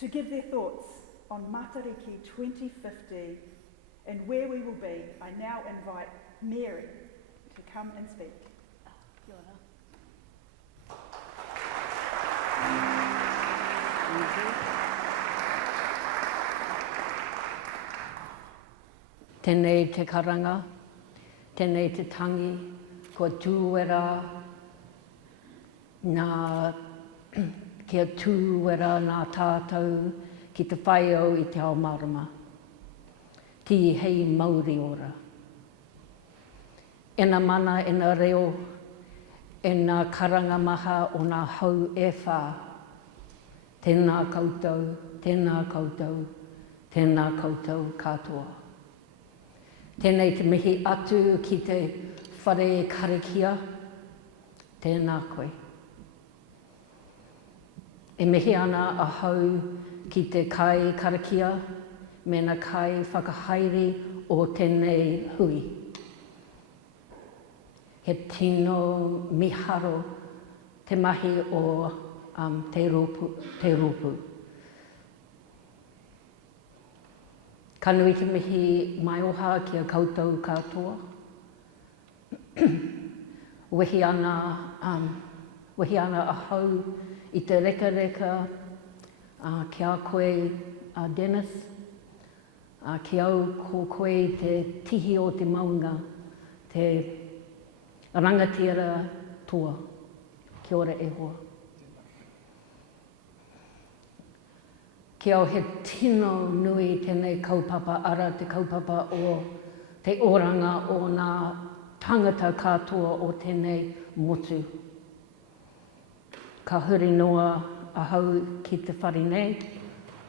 to give their thoughts on Matariki 2050 and where we will be, I now invite Mary to come and speak. Kia ora. Tēnei te karanga, tēnei te tangi, ko tūwera nā, kia tūwera nā tātou ki te whaiau i te ao marama. Ti hei Māori ora. E nā mana, e nā reo, e nā karanga maha o nā hau e whā. Tēnā koutou, tēnā koutou, tēnā koutou katoa. Tēnei te mihi atu ki te whare karakia, tēnā koe. E mihi ana a hau ki te kai karakia, me na kai whakahaere o tēnei hui. He tino miharo te mahi o te ropu. Ka nui te mihi mai oha ki a koutou katoa. Wehi ana a hau i te reka ki a koe Denis. Ki au ko koe te tihi o te maunga, te Rangatiratanga. Kia ora e hoa. Ki au he tino nui tēnei kaupapa ara, te kaupapa o te oranga o nā tangata katoa o tēnei motu. Ka huri noa a hau ki te whare nei,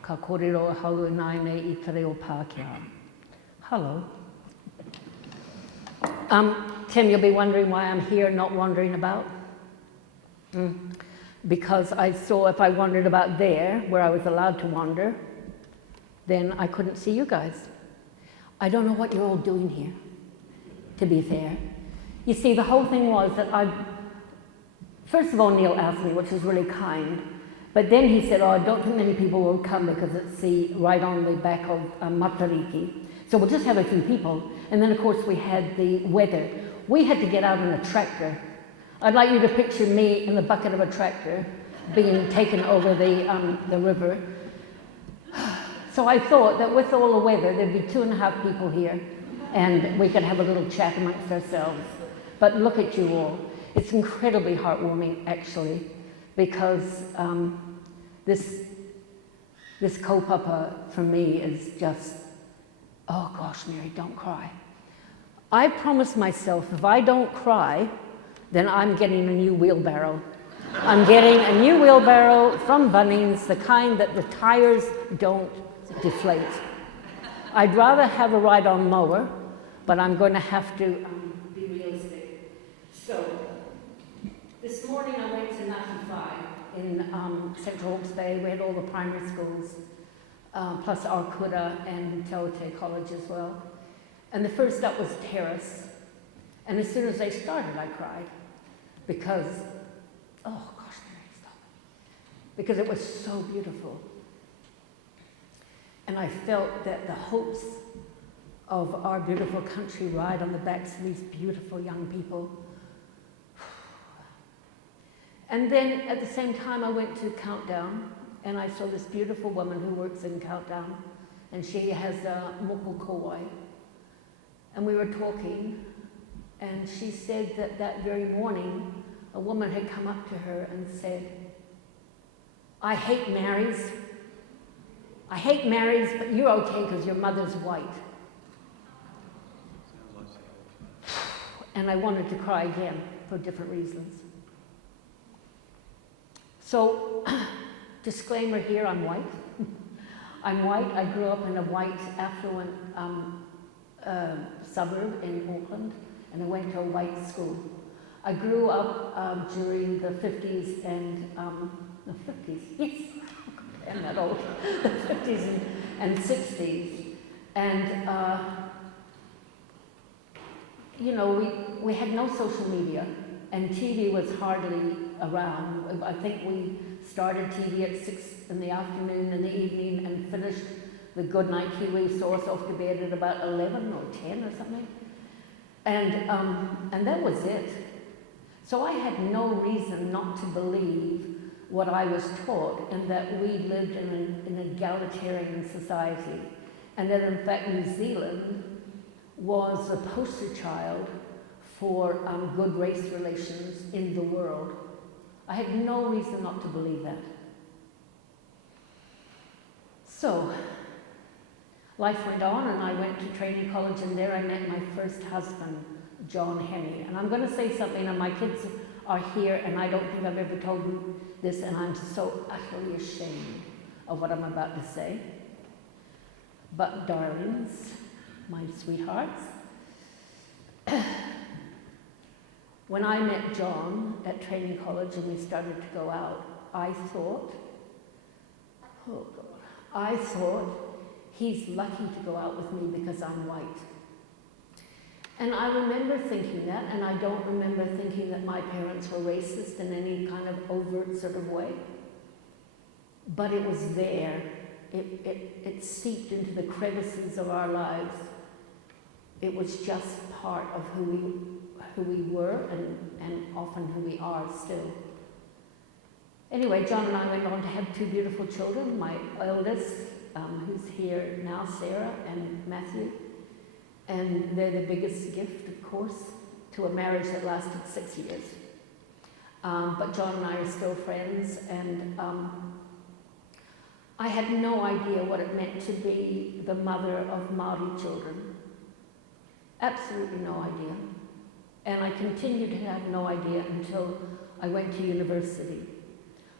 ka kōrero a hau nai nei i te reo Pākehā. Hello. Tim, you'll be wondering why I'm here, not wandering about. Because I saw if I wandered about there, where I was allowed to wander, then I couldn't see you guys. I don't know what you're all doing here, to be fair. You see, the whole thing was that first of all, Neil asked me, which was really kind, but then he said, oh, I don't think many people will come because it's right on the back of Matariki. So we'll just have a few people. And then, of course, we had the weather. We had to get out in a tractor. I'd like you to picture me in the bucket of a tractor being taken over the river. So I thought that with all the weather, there'd be 2.5 people here and we could have a little chat amongst ourselves. But look at you all. It's incredibly heartwarming, actually, because this kaupapa for me is just, oh gosh, Mary, don't cry. I promised myself if I don't cry, then I'm getting a new wheelbarrow. I'm getting a new wheelbarrow from Bunnings, the kind that the tires don't deflate. I'd rather have a ride-on mower, but I'm going to have to be realistic. So, this morning I went to Napier in Central Hawke's Bay. We had all the primary schools, plus Aucklander and Te Tiriti College as well. And the first up was Terrace. And as soon as they started, I cried. Because, oh gosh, Mary, stop. Because it was so beautiful. And I felt that the hopes of our beautiful country ride on the backs of these beautiful young people. And then at the same time, I went to Countdown, and I saw this beautiful woman who works in Countdown, and she has a moko kowai. And we were talking, and she said that that very morning, a woman had come up to her and said, I hate marries, but you're okay because your mother's white. And I wanted to cry again for different reasons. So, disclaimer here, I'm white. I'm white. I grew up in a white, affluent suburb in Auckland, and I went to a white school. I grew up during the 50s and, the 50s, yes, I'm that old, the 50s and 60s. And, you know, we had no social media, and TV was hardly around. I think started TV at 6 in the afternoon and the evening and finished the Goodnight Kiwi, saw us off to bed at about 11 or 10 or something. And that was it. So I had no reason not to believe what I was taught, and that we lived in an egalitarian society, and that in fact New Zealand was the poster child for good race relations in the world. I had no reason not to believe that. So, life went on, and I went to training college, and there I met my first husband, John Henny. And I'm going to say something, and my kids are here, and I don't think I've ever told you this, and I'm so utterly ashamed of what I'm about to say. But darlings, my sweethearts, when I met John at training college and we started to go out, I thought, oh God, I thought, he's lucky to go out with me because I'm white. And I remember thinking that, and I don't remember thinking that my parents were racist in any kind of overt sort of way. But it was there. It seeped into the crevices of our lives. It was just part of who we were and often who we are still. Anyway, John and I went on to have 2 beautiful children. My eldest, who's here now, Sarah and Matthew. And they're the biggest gift, of course, to a marriage that lasted 6 years. But John and I are still friends, and I had no idea what it meant to be the mother of Māori children. Absolutely no idea. And I continued to have no idea until I went to university.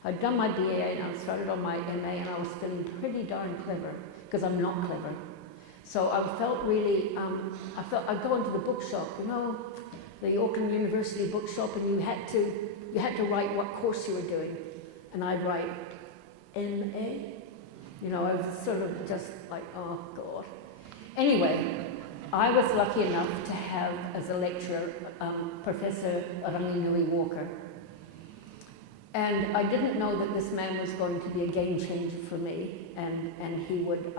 I'd done my BA and I started on my MA, and I was feeling pretty darn clever, because I'm not clever. So I felt really, I'd go into the bookshop, you know, the Auckland University bookshop, and you had to write what course you were doing. And I'd write MA. You know, I was sort of just like, oh God. Anyway, I was lucky enough to have, as a lecturer, Professor Ranginui Walker. And I didn't know that this man was going to be a game changer for me, and he would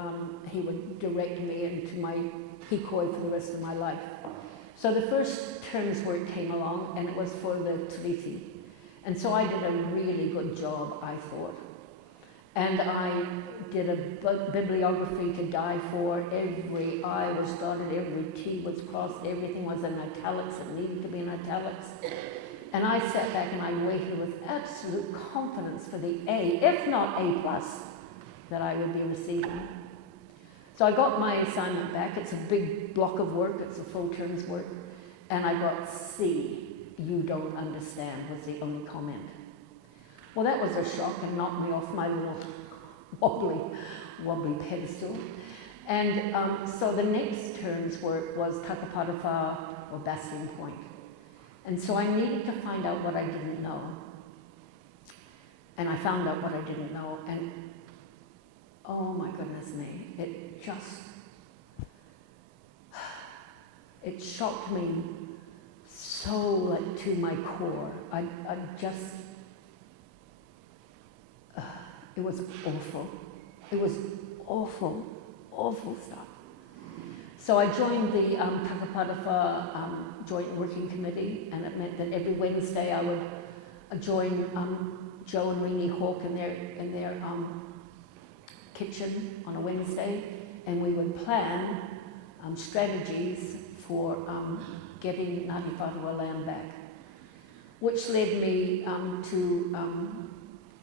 direct me into my hikoi for the rest of my life. So the first term's work came along, and it was for the Tiriti. And so I did a really good job, I thought. And I did a bibliography to die for. Every I was dotted, every T was crossed, everything was in italics, it needed to be in italics. And I sat back and I waited with absolute confidence for the A, if not A+, that I would be receiving. So I got my assignment back. It's a big block of work, it's a full term's work. And I got C, you don't understand, was the only comment. Well, that was a shock and knocked me off my little wobbly pedestal. And so the next term's work was Takapatawha, or Bastion Point. And so I needed to find out what I didn't know. And I found out what I didn't know, and oh my goodness me, it shocked me so like to my core. It was awful. It was awful, awful stuff. So I joined the Takapatawha Joint Working Committee, and it meant that every Wednesday I would join Joe and Rini Hawke in their kitchen on a Wednesday, and we would plan strategies for getting Ngāti Whātua land back, which led me to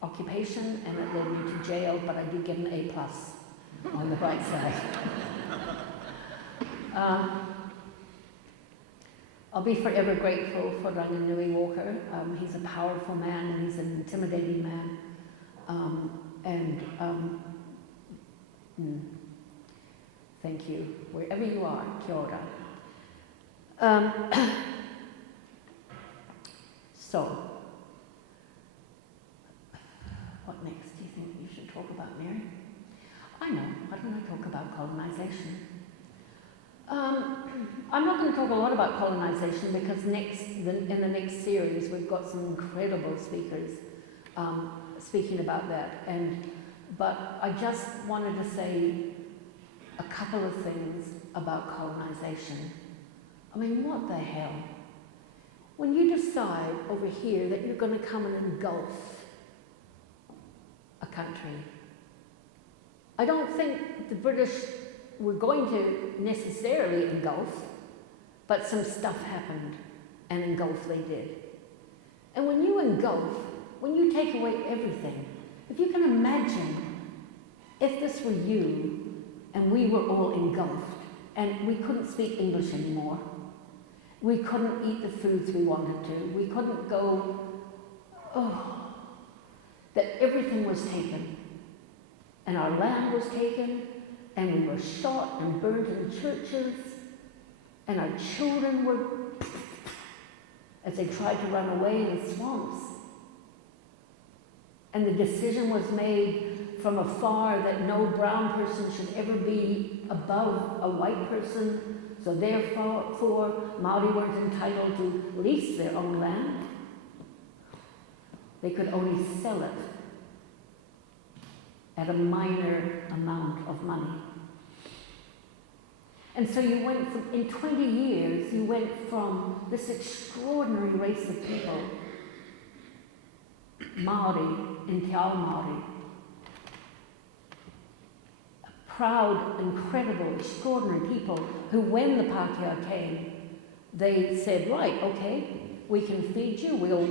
occupation, and it led me to jail, but I did get an A+ on the bright side. I'll be forever grateful for Ranginui Walker. He's a powerful man, and he's an intimidating man. Thank you, wherever you are, kia ora. So, what next do you think you should talk about, Mary? I know, why don't I talk about colonisation? I'm not going to talk a lot about colonisation because in the next series we've got some incredible speakers speaking about that. But I just wanted to say a couple of things about colonization. I mean, what the hell? When you decide over here that you're going to come and engulf a country, I don't think the British were going to necessarily engulf, but some stuff happened, and engulf they did. And when you engulf, when you take away everything, if you can imagine if this were you and we were all engulfed and we couldn't speak English anymore, we couldn't eat the foods we wanted to, we couldn't go, that everything was taken. And our land was taken, and we were shot and burnt in churches, and our children were, as they tried to run away in the swamps. And the decision was made from afar that no brown person should ever be above a white person, so therefore Māori weren't entitled to lease their own land. They could only sell it at a minor amount of money. And so you went from, in 20 years, you went from this extraordinary race of people, Māori and Te Ao Māori, proud, incredible, extraordinary people who, when the Pākehā came, they said, right, okay, we can feed you, we'll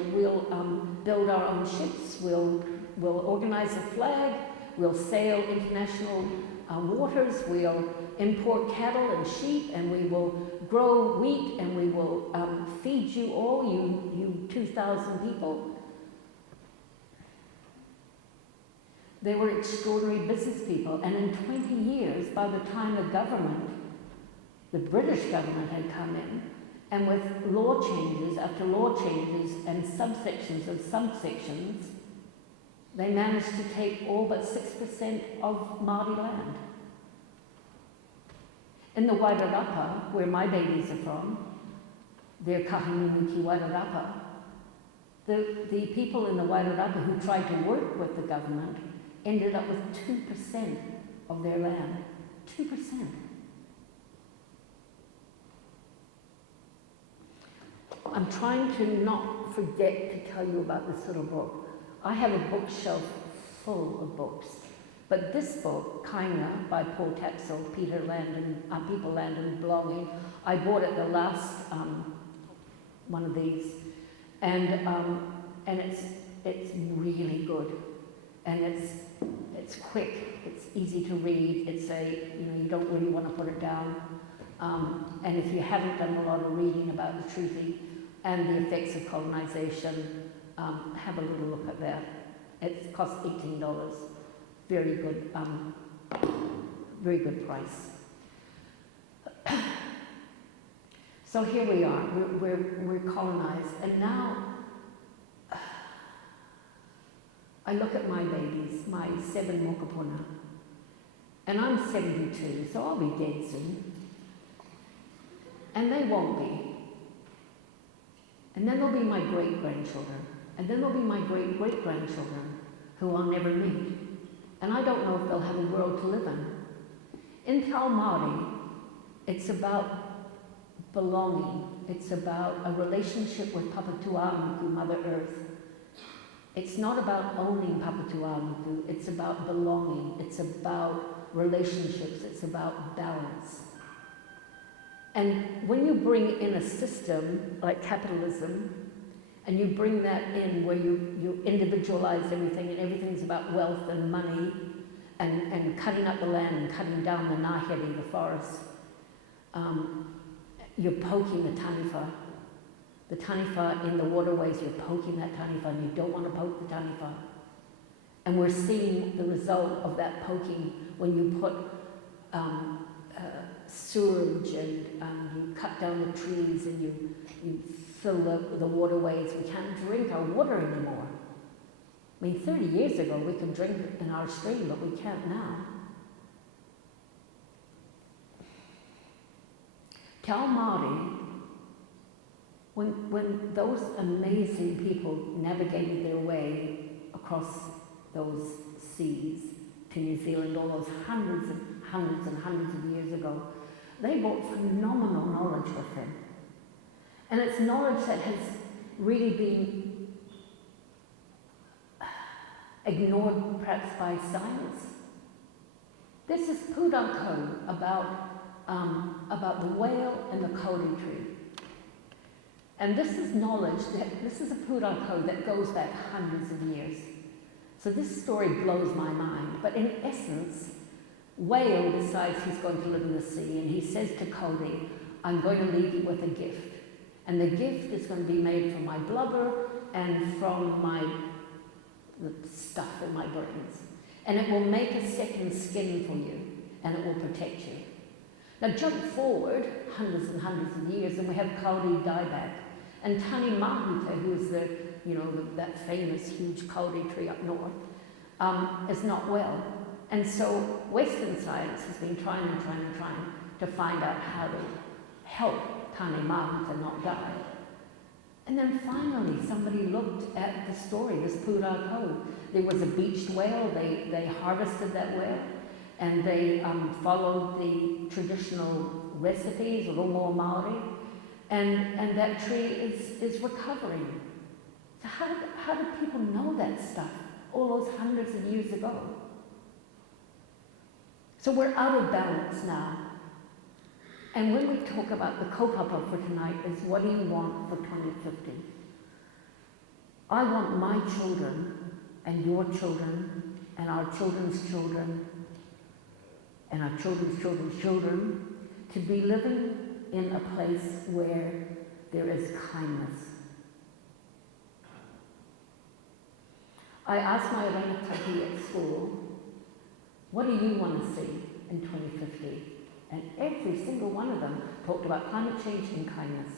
build our own ships, we'll organize a flag, we'll sail international waters, we'll import cattle and sheep, and we will grow wheat, and we will feed you all, you 2,000 people. They were extraordinary business people, and in 20 years, by the time the British government had come in, and with law changes after law changes and subsections of subsections, they managed to take all but 6% of Māori land. In the Wairarapa, where my babies are from, they're Kahinimu ki Wairarapa, the people in the Wairarapa who tried to work with the government ended up with 2% of their land. 2%. I'm trying to not forget to tell you about this little book. I have a bookshelf full of books, but this book, Kainga, by Paul Tapsell, People, Land and Belonging, I bought at the last one of these, and it's really good, and it's quick, it's easy to read, you don't really want to put it down, and if you haven't done a lot of reading about the treaty and the effects of colonization, have a little look at that. It costs $18. Very good price. So here we are. We're colonized, and now I look at my babies, my 7 mokopuna, and I'm 72, so I'll be dead soon, and they won't be. And then there'll be my great-grandchildren. And then there'll be my great-great-grandchildren who I'll never meet. And I don't know if they'll have a world to live in. In Te Ao Māori, it's about belonging. It's about a relationship with Papatuanuku, Mother Earth. It's not about owning Papatuanuku. It's about belonging. It's about relationships. It's about balance. And when you bring in a system like capitalism, and you bring that in where you individualize everything, and everything's about wealth and money, and cutting up the land and cutting down the ngāhere, the forest, you're poking the taniwha. The taniwha in the waterways, you're poking that taniwha, and you don't want to poke the taniwha. And we're seeing the result of that poking when you put sewage and you cut down the trees and you fill the waterways. We can't drink our water anymore. I mean, 30 years ago we could drink in our stream, but we can't now. Te Ao Māori, when those amazing people navigated their way across those seas to New Zealand, all those hundreds of years ago, they brought phenomenal knowledge with them. And it's knowledge that has really been ignored perhaps by science. This is Pūrākau about the whale and the kauri tree. And this is knowledge, this is a Pūrākau that goes back hundreds of years. So this story blows my mind. But in essence, whale decides he's going to live in the sea, and he says to kauri, I'm going to leave you with a gift. And the gift is going to be made from my blubber and from the stuff in my brains. And it will make a second skin for you, and it will protect you. Now jump forward hundreds and hundreds of years, and we have kauri dieback. And Tani Mahuta, who is that famous huge kauri tree up north, is not well. And so Western science has been trying to find out how to help Tani Mahuta not die. And then finally somebody looked at the story, this Pūrākau. There was a beached whale, they harvested that whale, and they followed the traditional recipes, Romo Māori, and that tree is recovering. So how did people know that stuff all those hundreds of years ago? So we're out of balance now. And when we talk about the kaupapa for tonight is what do you want for 2050? I want my children and your children and our children's children and our children's children's children to be living in a place where there is kindness. I asked my rangatahi at school, what do you want to see in 2050? And every single one of them talked about climate change and kindness.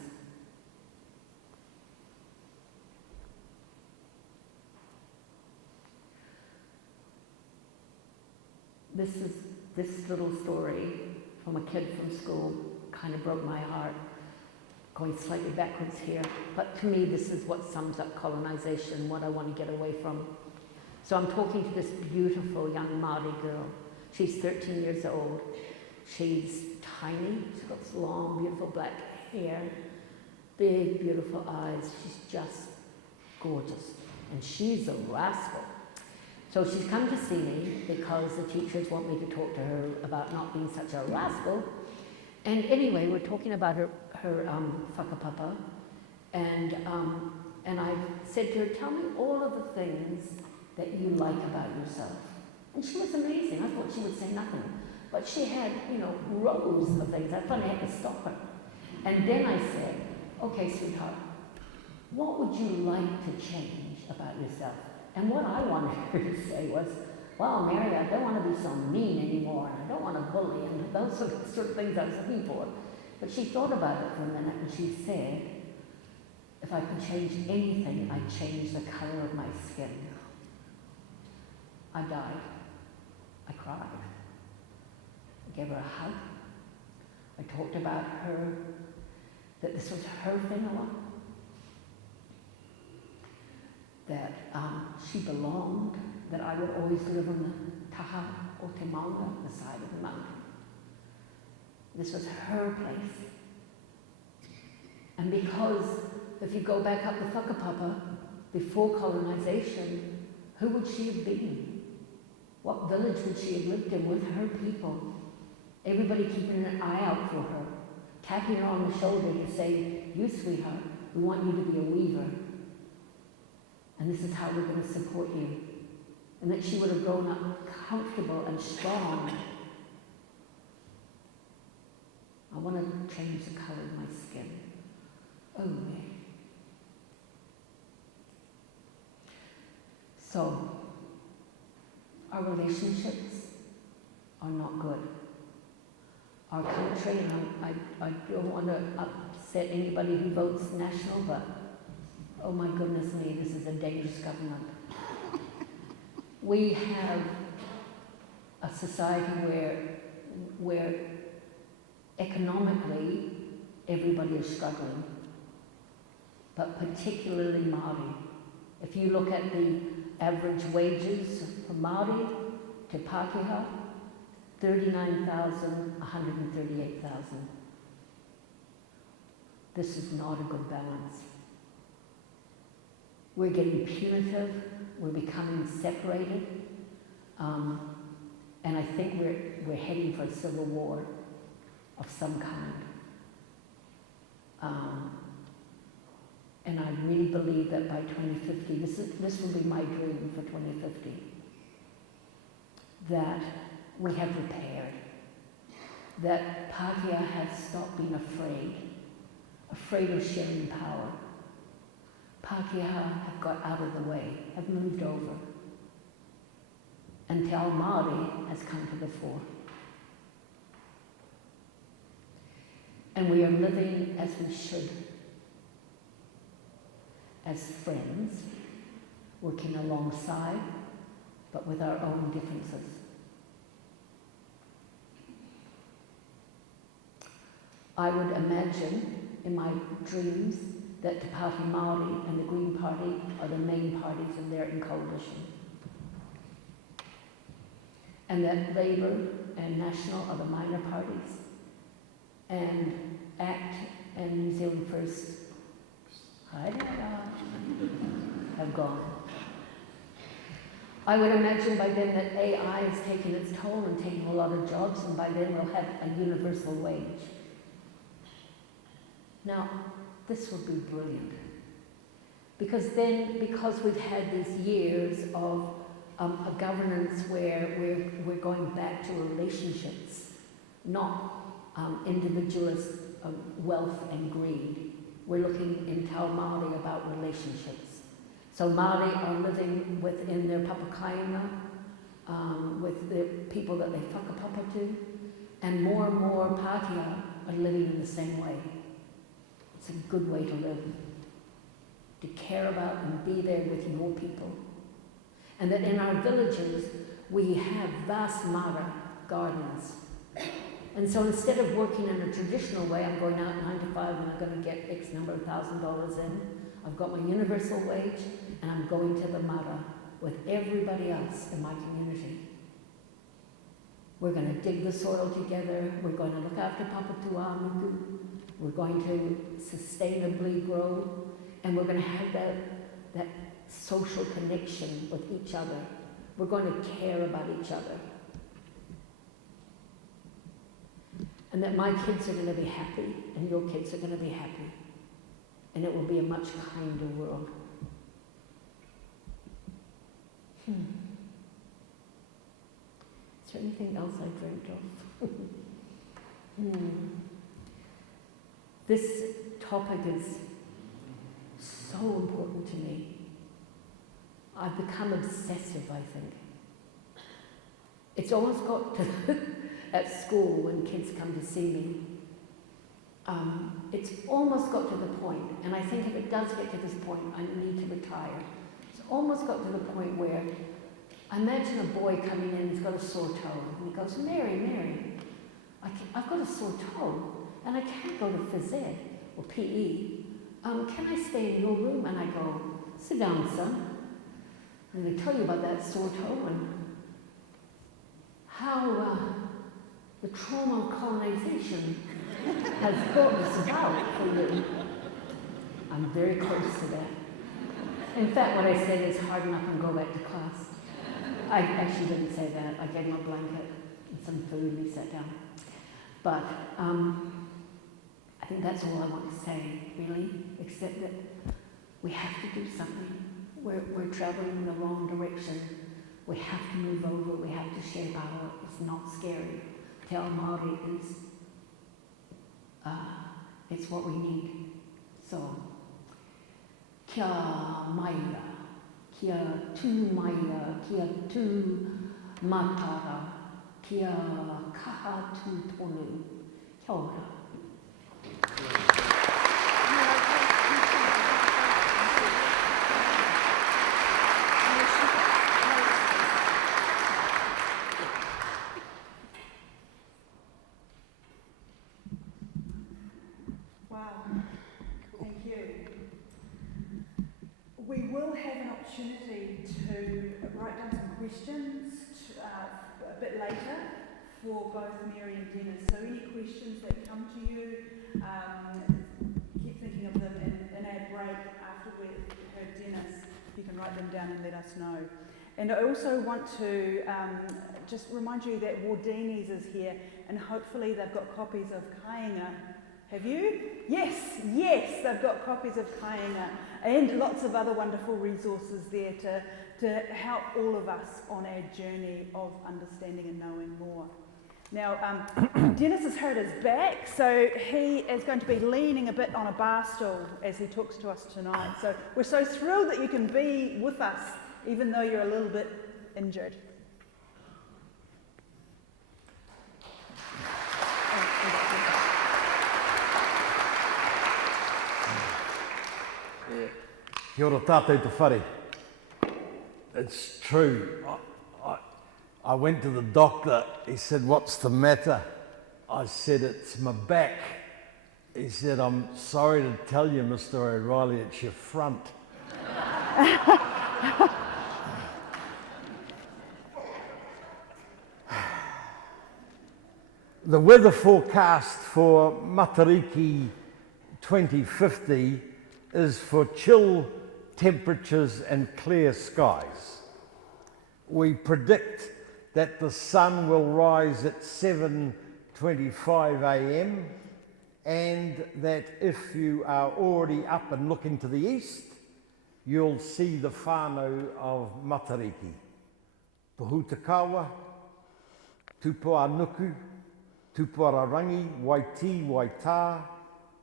This little story from a kid from school kind of broke my heart, going slightly backwards here. But to me, this is what sums up colonization, what I want to get away from. So I'm talking to this beautiful young Māori girl. She's 13 years old. She's tiny. She's got this long, beautiful black hair, big, beautiful eyes. She's just gorgeous. And she's a rascal. So she's come to see me because the teachers want me to talk to her about not being such a rascal. And anyway, we're talking about her whakapapa. And I said to her, tell me all of the things that you like about yourself. And she was amazing. I thought she would say nothing. But she had, rows of things. I finally had to stop her. And then I said, okay, sweetheart, what would you like to change about yourself? And what I wanted her to say was, well, Mary, I don't want to be so mean anymore, and I don't want to bully, and those sort of things I was looking for. But she thought about it for a minute, and she said, if I could change anything, I'd change the color of my skin. I died. I cried. I gave her a hug. I talked about her, that this was her whenua, that she belonged, that I would always live on the taha o te maunga, the side of the mountain. This was her place. And because if you go back up the whakapapa, before colonization, who would she have been? What village would she have lived in with her people? Everybody keeping an eye out for her, tapping her on the shoulder to say, you sweetheart, we want you to be a weaver. And this is how we're going to support you. And that she would have grown up comfortable and strong. I want to change the color of my skin. Oh, yeah. So, our relationships are not good. Our country, and I don't want to upset anybody who votes national, but oh my goodness me, this is a dangerous government. We have a society where economically everybody is struggling, but particularly Māori. If you look at the average wages for Māori to Pākehā, 39,000, 138,000. This is not a good balance. We're getting punitive, we're becoming separated, and I think we're heading for a civil war of some kind. And I really believe that by 2050, this will be my dream for 2050, that we have repaired, that Pākehā has stopped being afraid of sharing power. Pākehā have got out of the way, have moved over, and Te Ao Māori has come to the fore. And we are living as we should, as friends, working alongside, but with our own differences. I would imagine in my dreams that Te Pāti Māori and the Green Party are the main parties and they're in coalition. And that Labour and National are the minor parties. And ACT and New Zealand First have gone. I would imagine by then that AI is taking its toll and taking a lot of jobs, and by then we'll have a universal wage. Now, this would be brilliant. Because we've had these years of a governance where we're going back to relationships, not individualist wealth and greed. We're looking in Te Ao Māori about relationships. So Māori are living within their papakainga, with the people that they whakapapa to, and more Pākehā are living in the same way. It's a good way to live, to care about and be there with your people. And that in our villages, we have vast mara gardens. And so instead of working in a traditional way, I'm going out 9 to 5 and I'm going to get X number of $1,000 in. I've got my universal wage and I'm going to the mara with everybody else in my community. We're going to dig the soil together. We're going to look after Papatuamuku. We're going to sustainably grow. And we're going to have that social connection with each other. We're going to care about each other. And that my kids are going to be happy, and your kids are going to be happy. And it will be a much kinder world. Is there anything else I dreamt of? This topic is so important to me. I've become obsessive, I think. It's almost got to, at school when kids come to see me, it's almost got to the point, and I think if it does get to this point, I need to retire. It's almost got to the point where I imagine a boy coming in, he's got a sore toe, and he goes, Mary, I've got a sore toe, and I can't go to phys ed or PE. Can I stay in your room? And I go, sit down, son. And they tell you about that sore toe and how the trauma of colonization has brought this about for you. I'm very close to that. In fact, what I said is harden up and go back to class. I actually didn't say that. I gave him a blanket and some food and he sat down. But I think that's all I want to say, really, except that we have to do something. We're traveling in the wrong direction. We have to move over. We have to share power. It's not scary. Te Ao Māori is, it's what we need. So, kia maia, kia tū maia, kia tū matara, kia kaha tū tonu. Kia ora. Wow, thank you. We will have an opportunity to write down some questions a bit later for both Mary and Dennis. So any questions that come to you, keep thinking of them in our break after we've heard Dennis. You can write them down and let us know. And I also want to just remind you that Denis is here, and hopefully they've got copies of Kāinga. Have you? Yes, they've got copies of Kāinga and lots of other wonderful resources there to help all of us on our journey of understanding and knowing more. Now, Denis has hurt his back, so he is going to be leaning a bit on a bar stool as he talks to us tonight. So we're so thrilled that you can be with us, even though you're a little bit injured. Kia ora tātou te whare. It's true. I went to the doctor. He said, "What's the matter?" I said, "It's my back." He said, "I'm sorry to tell you, Mr. O'Reilly, it's your front." The weather forecast for Matariki 2050 is for chill temperatures and clear skies. We predict that the sun will rise at 7:25 a.m. and that if you are already up and looking to the east, you'll see the whānau of Matariki. Pohutakawa, Tupuanuku, Tupuararangi, Waiti, Waitā,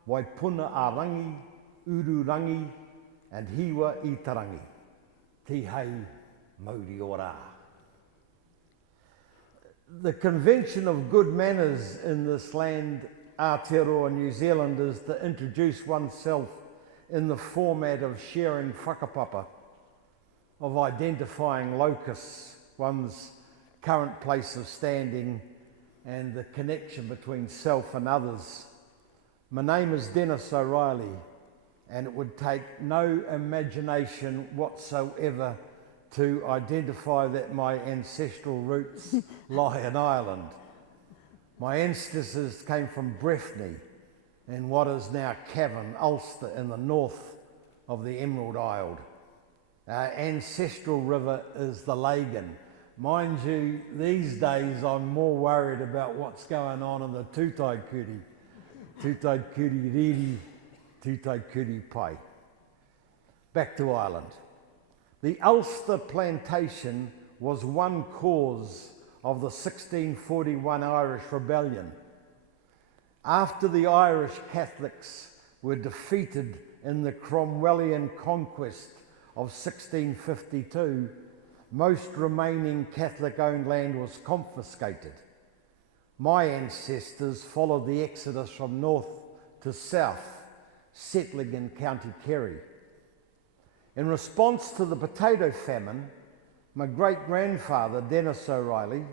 Waipuna Arangi, Ururangi, and Hiwa Itarangi. Tihei Mauri Ora. The convention of good manners in this land, Aotearoa, New Zealand, is to introduce oneself in the format of sharing whakapapa, of identifying locus, one's current place of standing, and the connection between self and others. My name is Denis O'Reilly, and it would take no imagination whatsoever to identify that my ancestral roots lie in Ireland. My ancestors came from Breffni in what is now Cavan, Ulster, in the north of the Emerald Isle. Our ancestral river is the Lagan. Mind you, these days I'm more worried about what's going on in the Tūtaikuri. Tūtaikuri Riri, Tūtaikuri Pai. Back to Ireland. The Ulster Plantation was one cause of the 1641 Irish Rebellion. After the Irish Catholics were defeated in the Cromwellian conquest of 1652, most remaining Catholic-owned land was confiscated. My ancestors followed the exodus from north to south, settling in County Kerry. In response to the potato famine, my great-grandfather, Denis O'Reilly,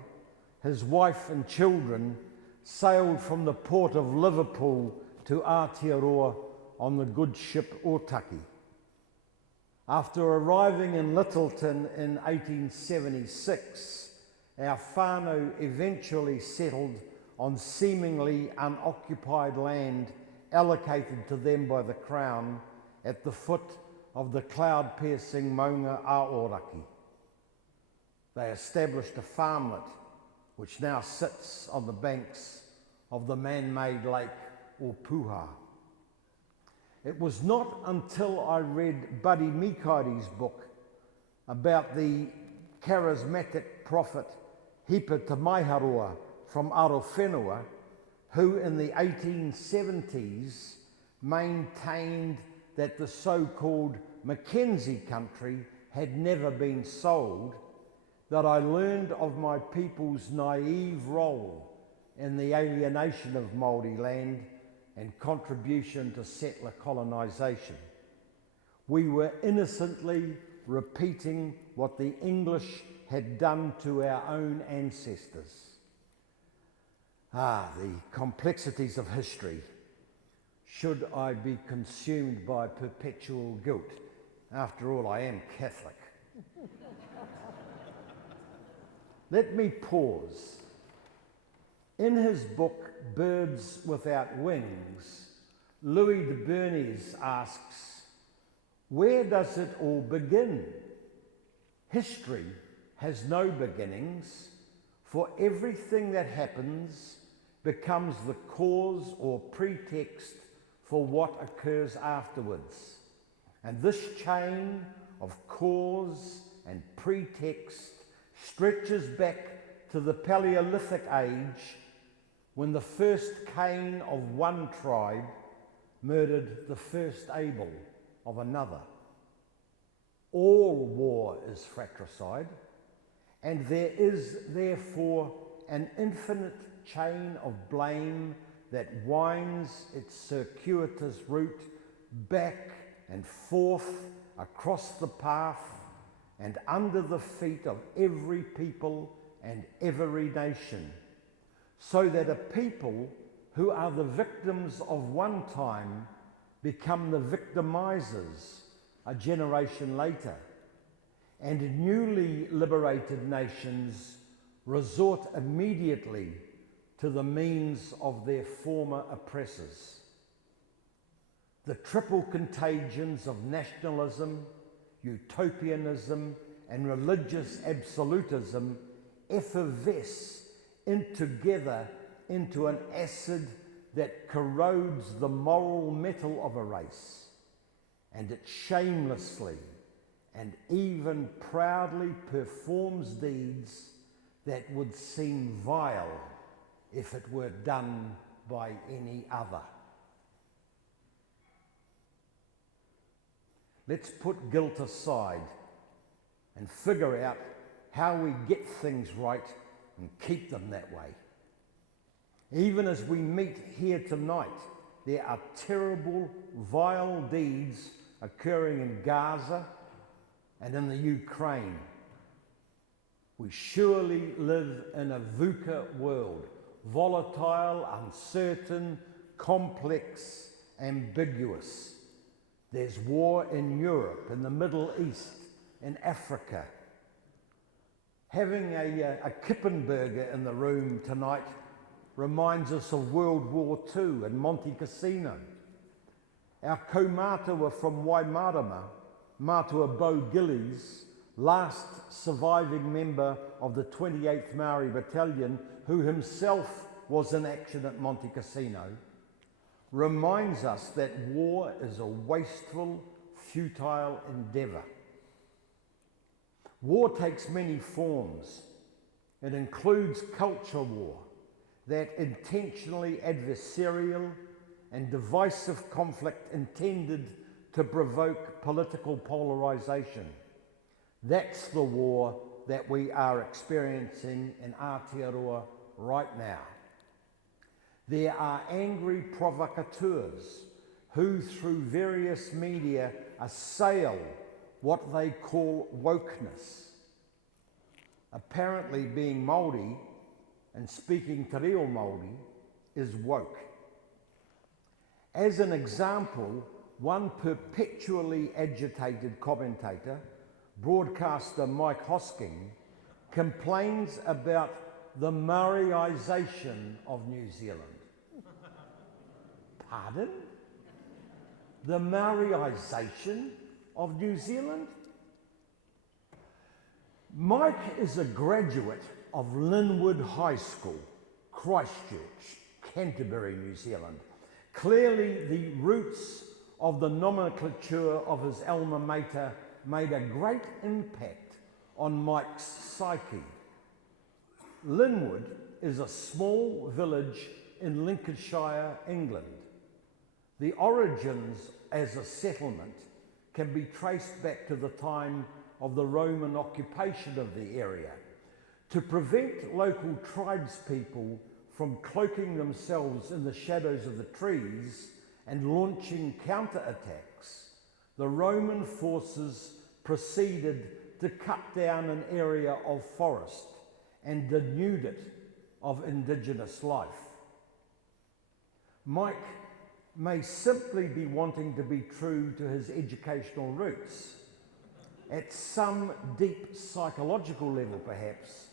his wife and children sailed from the port of Liverpool to Aotearoa on the good ship Otaki. After arriving in Littleton in 1876, our whānau eventually settled on seemingly unoccupied land allocated to them by the Crown at the foot of the cloud-piercing Maunga Aoraki. They established a farmlet which now sits on the banks of the man-made lake Opuha. It was not until I read Buddy Mikairi's book about the charismatic prophet Hipa Te Maiharoa from Arowhenua, who in the 1870s maintained that the so-called Mackenzie country had never been sold, that I learned of my people's naive role in the alienation of Māori land and contribution to settler colonisation. We were innocently repeating what the English had done to our own ancestors. The complexities of history. Should I be consumed by perpetual guilt? After all, I am Catholic. Let me pause. In his book, Birds Without Wings, Louis de Bernis asks, where does it all begin? History has no beginnings, for everything that happens becomes the cause or pretext for what occurs afterwards. And this chain of cause and pretext stretches back to the Paleolithic age, when the first Cain of one tribe murdered the first Abel of another. All war is fratricide, and there is therefore an infinite chain of blame that winds its circuitous route back and forth across the path and under the feet of every people and every nation, so that a people who are the victims of one time become the victimizers a generation later, and newly liberated nations resort immediately to the means of their former oppressors. The triple contagions of nationalism, utopianism, and religious absolutism effervesce together into an acid that corrodes the moral metal of a race, and it shamelessly and even proudly performs deeds that would seem vile if it were done by any other. Let's put guilt aside and figure out how we get things right and keep them that way. Even as we meet here tonight, there are terrible, vile deeds occurring in Gaza and in the Ukraine. We surely live in a VUCA world, volatile, uncertain, complex, ambiguous. There's war in Europe, in the Middle East, in Africa. Having a Kippenberger in the room tonight reminds us of World War II and Monte Cassino. Our kaumātua from Waimarama, Matua Bo Gillies, last surviving member of the 28th Maori Battalion, who himself was in action at Monte Cassino, reminds us that war is a wasteful, futile endeavour. War takes many forms. It includes culture war, that intentionally adversarial and divisive conflict intended to provoke political polarisation. That's the war that we are experiencing in Aotearoa right now. There are angry provocateurs who, through various media, assail what they call wokeness. Apparently, being Māori and speaking te reo Māori is woke. As an example, one perpetually agitated commentator, broadcaster Mike Hosking, complains about the Maoriisation of New Zealand. Pardon? The Maoriisation of New Zealand? Mike is a graduate of Linwood High School, Christchurch, Canterbury, New Zealand. Clearly, the roots of the nomenclature of his alma mater made a great impact on Mike's psyche. Linwood is a small village in Lincolnshire, England. The origins as a settlement can be traced back to the time of the Roman occupation of the area. To prevent local tribespeople from cloaking themselves in the shadows of the trees and launching counterattacks, the Roman forces proceeded to cut down an area of forest and denude it of indigenous life. Mike may simply be wanting to be true to his educational roots, at some deep psychological level perhaps,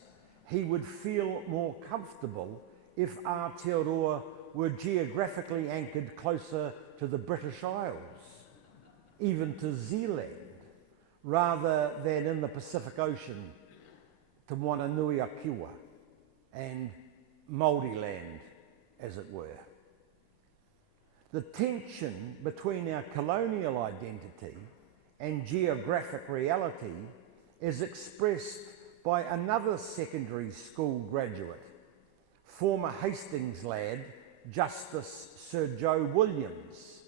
he would feel more comfortable if Aotearoa were geographically anchored closer to the British Isles, even to Zealand, rather than in the Pacific Ocean to Whanganui-a-Kiwa and Māori land, as it were. The tension between our colonial identity and geographic reality is expressed by another secondary school graduate, former Hastings lad, Justice Sir Joe Williams,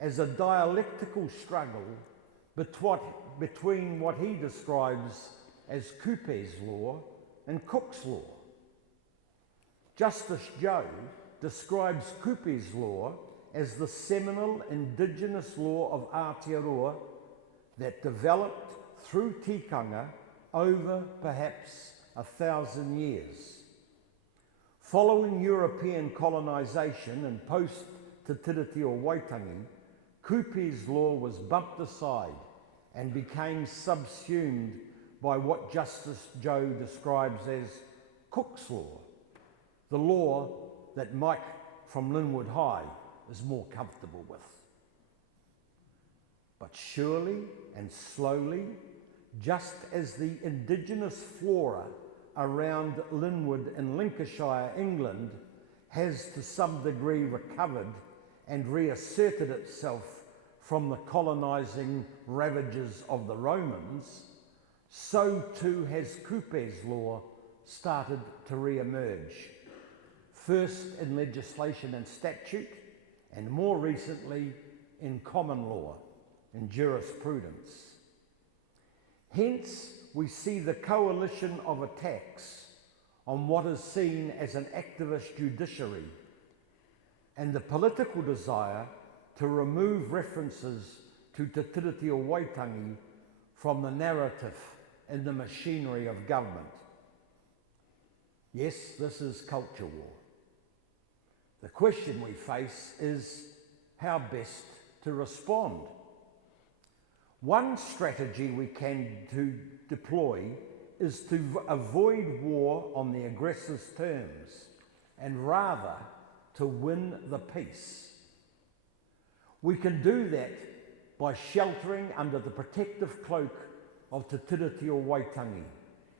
as a dialectical struggle between what he describes as Kupe's law and Cook's law. Justice Joe describes Kupe's law as the seminal indigenous law of Aotearoa that developed through tikanga over perhaps 1,000 years. Following European colonisation and post-Te Tiriti or Waitangi, Kupe's law was bumped aside and became subsumed by what Justice Joe describes as Cook's law, the law that Mike from Linwood High is more comfortable with. But surely and slowly, just as the indigenous flora around Linwood in Lincolnshire, England, has to some degree recovered and reasserted itself from the colonising ravages of the Romans, so too has Kupe's law started to re-emerge, first in legislation and statute, and more recently in common law and jurisprudence. Hence, we see the coalition of attacks on what is seen as an activist judiciary and the political desire to remove references to Te Tiriti o Waitangi from the narrative in the machinery of government. Yes, this is culture war. The question we face is how best to respond. One strategy we can deploy is to avoid war on the aggressor's terms and rather to win the peace. We can do that by sheltering under the protective cloak of Te Tiriti o Waitangi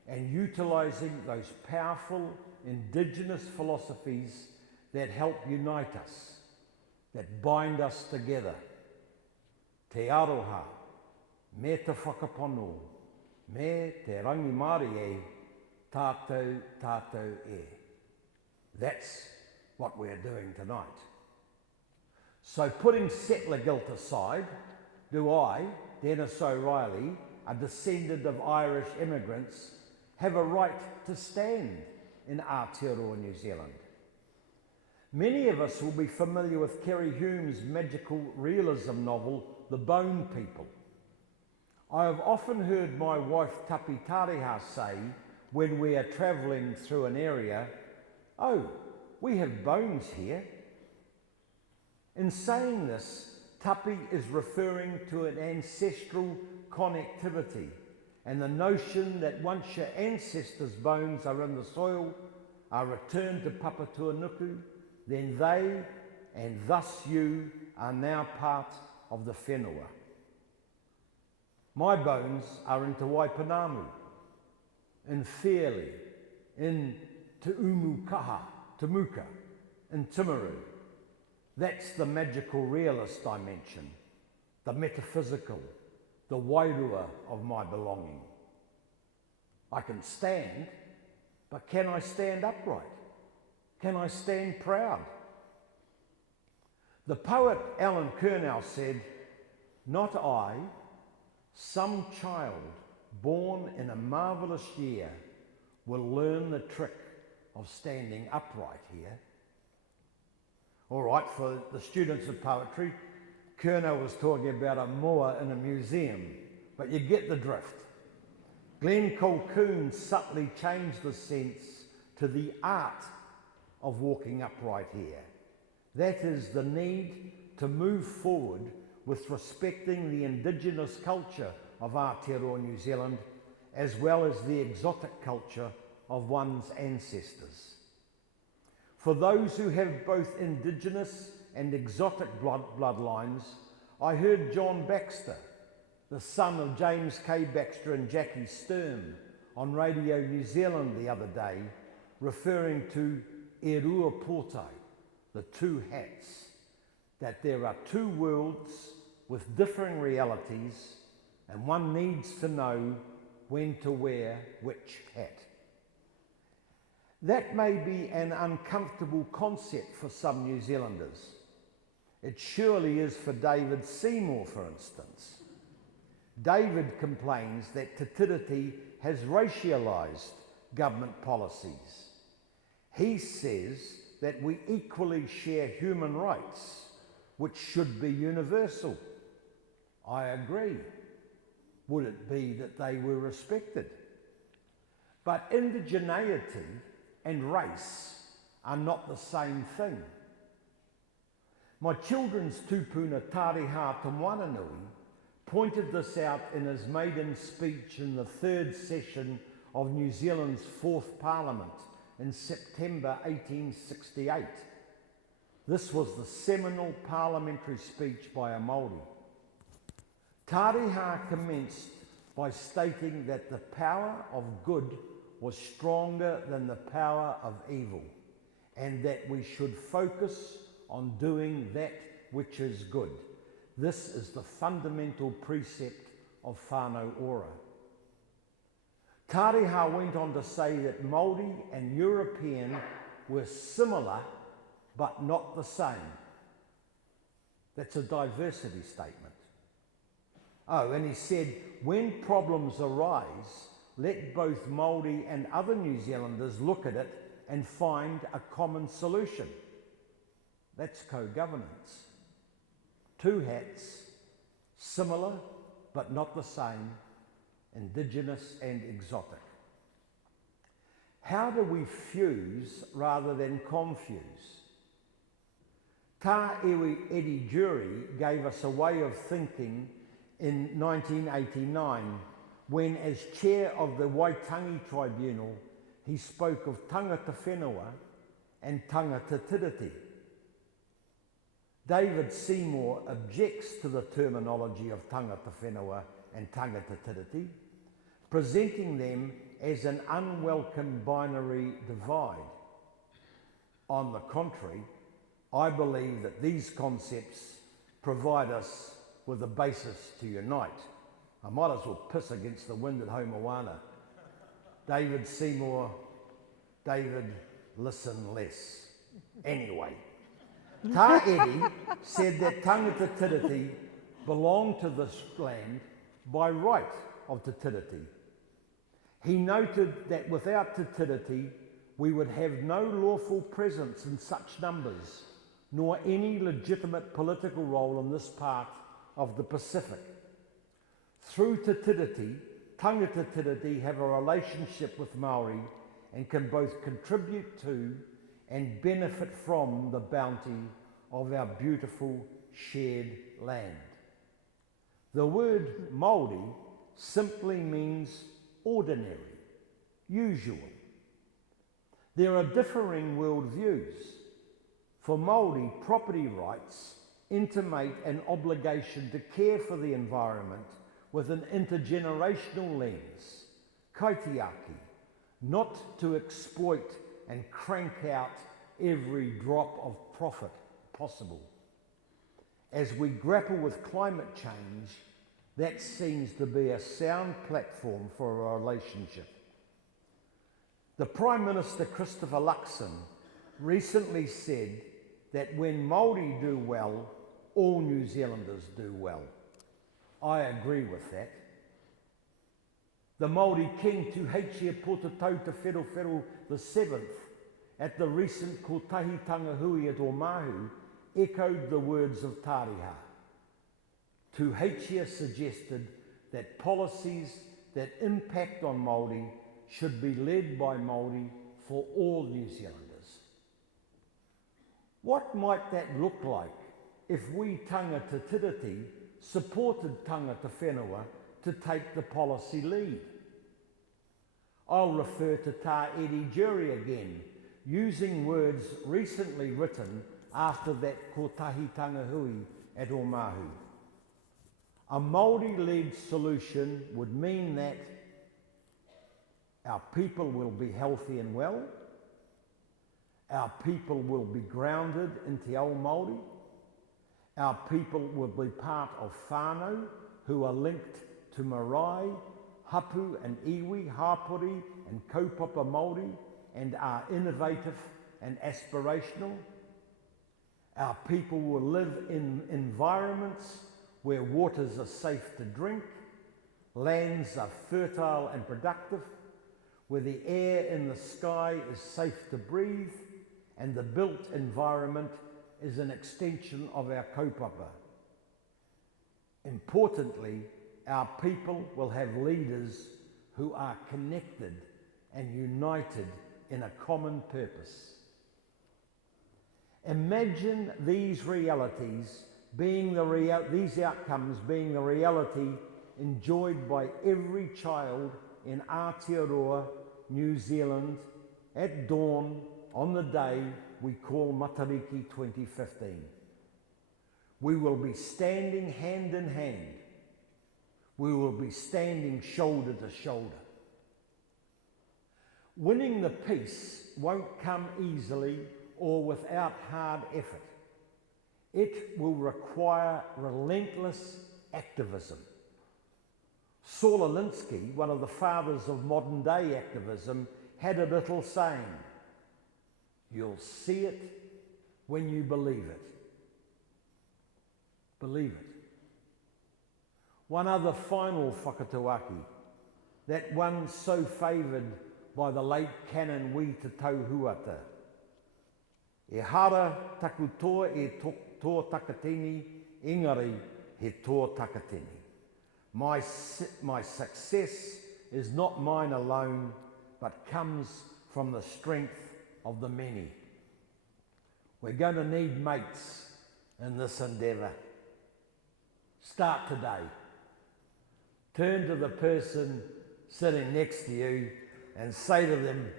and utilising those powerful indigenous philosophies that help unite us, that bind us together. Te aroha, me te whakapono, me te rangi Māori e, tātou, tātou e. That's what we're doing tonight. So putting settler guilt aside, do I, Denis O'Reilly, a descendant of Irish immigrants, have a right to stand in Aotearoa, New Zealand? Many of us will be familiar with Kerry Hume's magical realism novel, The Bone People. I have often heard my wife Tapi Tariha say when we are travelling through an area, "Oh, we have bones here." In saying this, Tapi is referring to an ancestral connectivity and the notion that once your ancestors' bones are in the soil, are returned to Papatuanuku, then they, and thus you, are now part of the whenua. My bones are in Te Waipanamu, in Fairley, in Te Umukaha, Temuka, in Timaru. That's the magical realist dimension, the metaphysical, the wairua of my belonging. I can stand, but can I stand upright? Can I stand proud? The poet Alan Kernell said, "Not I, some child born in a marvellous year will learn the trick of standing upright here." All right, for the students of poetry, Kernell was talking about a moa in a museum, but you get the drift. Glenn Colquhoun subtly changed the sense to the art of walking upright here. That is the need to move forward with respecting the indigenous culture of Aotearoa New Zealand, as well as the exotic culture of one's ancestors. For those who have both Indigenous and exotic bloodlines, I heard John Baxter, the son of James K. Baxter and Jackie Sturm, on Radio New Zealand the other day, referring to e rua portai, the two hats, that there are two worlds with differing realities, and one needs to know when to wear which hat. That may be an uncomfortable concept for some New Zealanders. It surely is for David Seymour, for instance. David complains that Te Tiriti has racialised government policies. He says that we equally share human rights, which should be universal. I agree. Would it be that they were respected? But indigeneity and race are not the same thing. My children's tupuna Tariha Tamuananui pointed this out in his maiden speech in the third session of New Zealand's fourth Parliament in September 1868. This was the seminal parliamentary speech by a Māori. Tariha commenced by stating that the power of good was stronger than the power of evil, and that we should focus on doing that which is good. This is the fundamental precept of whānau ora. Tariha went on to say that Māori and European were similar but not the same. That's a diversity statement. Oh, and he said, when problems arise, let both Māori and other New Zealanders look at it and find a common solution. That's co-governance. Two hats, similar but not the same, Indigenous and exotic. How do we fuse rather than confuse? Tā iwi Eddie Jury gave us a way of thinking in 1989 when, as chair of the Waitangi Tribunal, he spoke of tangata whenua and tangata tiriti. David Seymour objects to the terminology of tangata whenua and tangata tiriti, presenting them as an unwelcome binary divide. On the contrary, I believe that these concepts provide us with a basis to unite. I might as well piss against the wind at Homewana. David Seymour, David, listen less. Anyway, Tā Eddie said that tangata tiriti belonged to this land by right of Te Tiriti. He noted that without Te Tiriti, we would have no lawful presence in such numbers, nor any legitimate political role in this part of the Pacific. Through Te Tiriti, tangata tiriti have a relationship with Māori and can both contribute to and benefit from the bounty of our beautiful shared land. The word Māori simply means ordinary, usual. There are differing worldviews. For Māori, property rights intimate an obligation to care for the environment with an intergenerational lens, kaitiaki, not to exploit and crank out every drop of profit possible. As we grapple with climate change, that seems to be a sound platform for a relationship. The Prime Minister Christopher Luxon recently said that when Māori do well, all New Zealanders do well. I agree with that. The Māori King Tuheitia Potatau Te Whero VII at the recent Kotahitanga Hui at Omahu echoed the words of Tariha. Tuheitia suggested that policies that impact on Māori should be led by Māori for all New Zealanders. What might that look like if we tangata tiriti supported tangata whenua to take the policy lead. I'll refer to Tā Eri Jury again, using words recently written after that kotahi tangahui at Omahu. A Māori-led solution would mean that our people will be healthy and well, our people will be grounded in Te Ao Māori, our people will be part of whānau who are linked to marae, hapu and iwi, hapori and kaupapa Māori, and are innovative and aspirational. Our people will live in environments where waters are safe to drink, lands are fertile and productive, where the air in the sky is safe to breathe, and the built environment is an extension of our kaupapa. Importantly, our people will have leaders who are connected and united in a common purpose. Imagine these realities being these outcomes being the reality enjoyed by every child in Aotearoa, New Zealand, at dawn on the day we call Matariki 2015. We will be standing hand in hand. We will be standing shoulder to shoulder. Winning the peace won't come easily or without hard effort. It will require relentless activism. Saul Alinsky, one of the fathers of modern day activism, had a little saying, "You'll see it when you believe it." Believe it. One other final whakatuaki, that one so favoured by the late Canon Wi Te Tauhuata. E hara taku toa e tō takatini, engari he tō takatini. My success is not mine alone, but comes from the strength of the many. We're going to need mates in this endeavour. Start today. Turn to the person sitting next to you and say to them,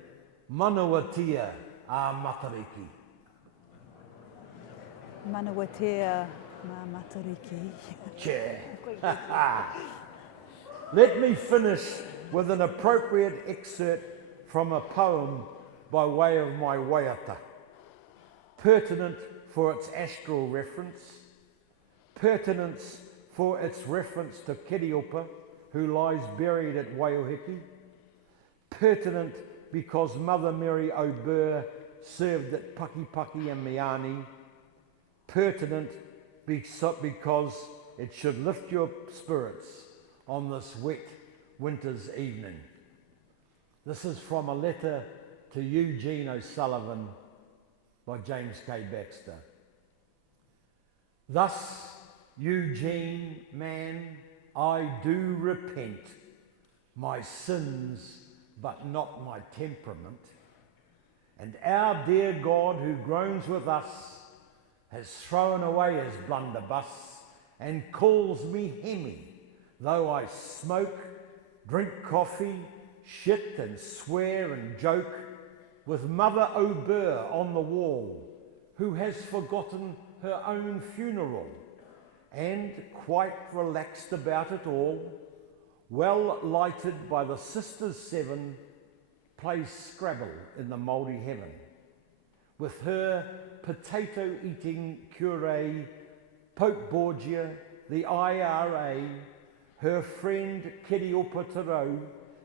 "Manawatia a Matariki." Manawatia ma Matariki. Chair. Let me finish with an appropriate excerpt from a poem by way of my waiata, pertinent for its astral reference, pertinence for its reference to Kiriopa, who lies buried at Waiohiki, pertinent because Mother Mary O'Birr served at Pakipaki and Miani, pertinent because it should lift your spirits on this wet winter's evening. This is from a letter to Eugene O'Sullivan by James K. Baxter. Thus, Eugene, man, I do repent my sins, but not my temperament. And our dear God, who groans with us, has thrown away his blunderbuss and calls me Hemi, though I smoke, drink coffee, shit and swear and joke with Mother O'Birr on the wall, who has forgotten her own funeral and, quite relaxed about it all, well lighted by the Sisters Seven, plays Scrabble in the Māori heaven. With her potato-eating curé, Pope Borgia, the IRA, her friend Kiriopa Tarau,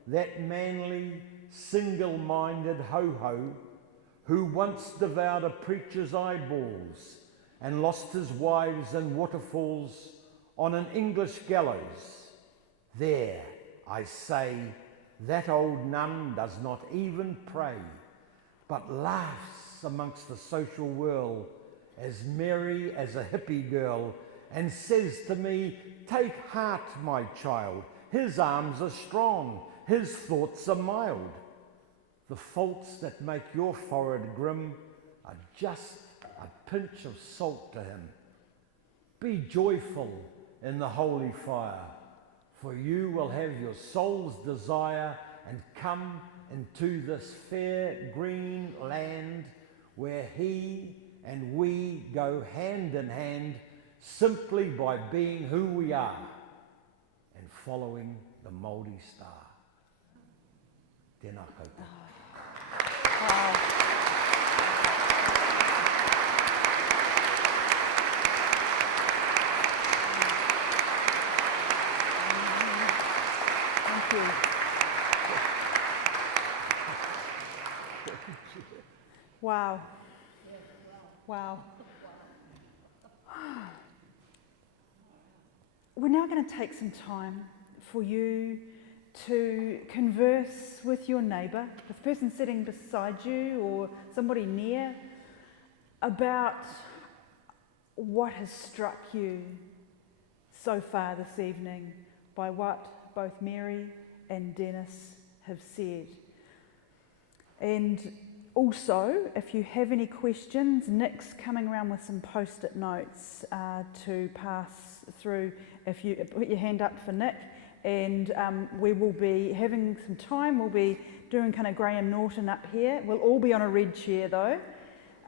that manly, single-minded ho-ho, who once devoured a preacher's eyeballs and lost his wives in waterfalls on an English gallows. There, I say, that old nun does not even pray, but laughs amongst the social whirl as merry as a hippie girl, and says to me, "Take heart, my child, his arms are strong, his thoughts are mild. The faults that make your forehead grim are just a pinch of salt to him. Be joyful in the holy fire, for you will have your soul's desire and come into this fair green land where he and we go hand in hand simply by being who we are and following the Māori star. Tēnā koutou. Wow. Thank you. Wow. Wow. We're now going to take some time for you to converse with your neighbour, with the person sitting beside you or somebody near, about what has struck you so far this evening by what both Mary and Denis have said. And also, if you have any questions, Nick's coming around with some post-it notes to pass through. If you put your hand up for Nick, and we will be having some time. We'll be doing kind of Graham Norton up here. We'll all be on a red chair though,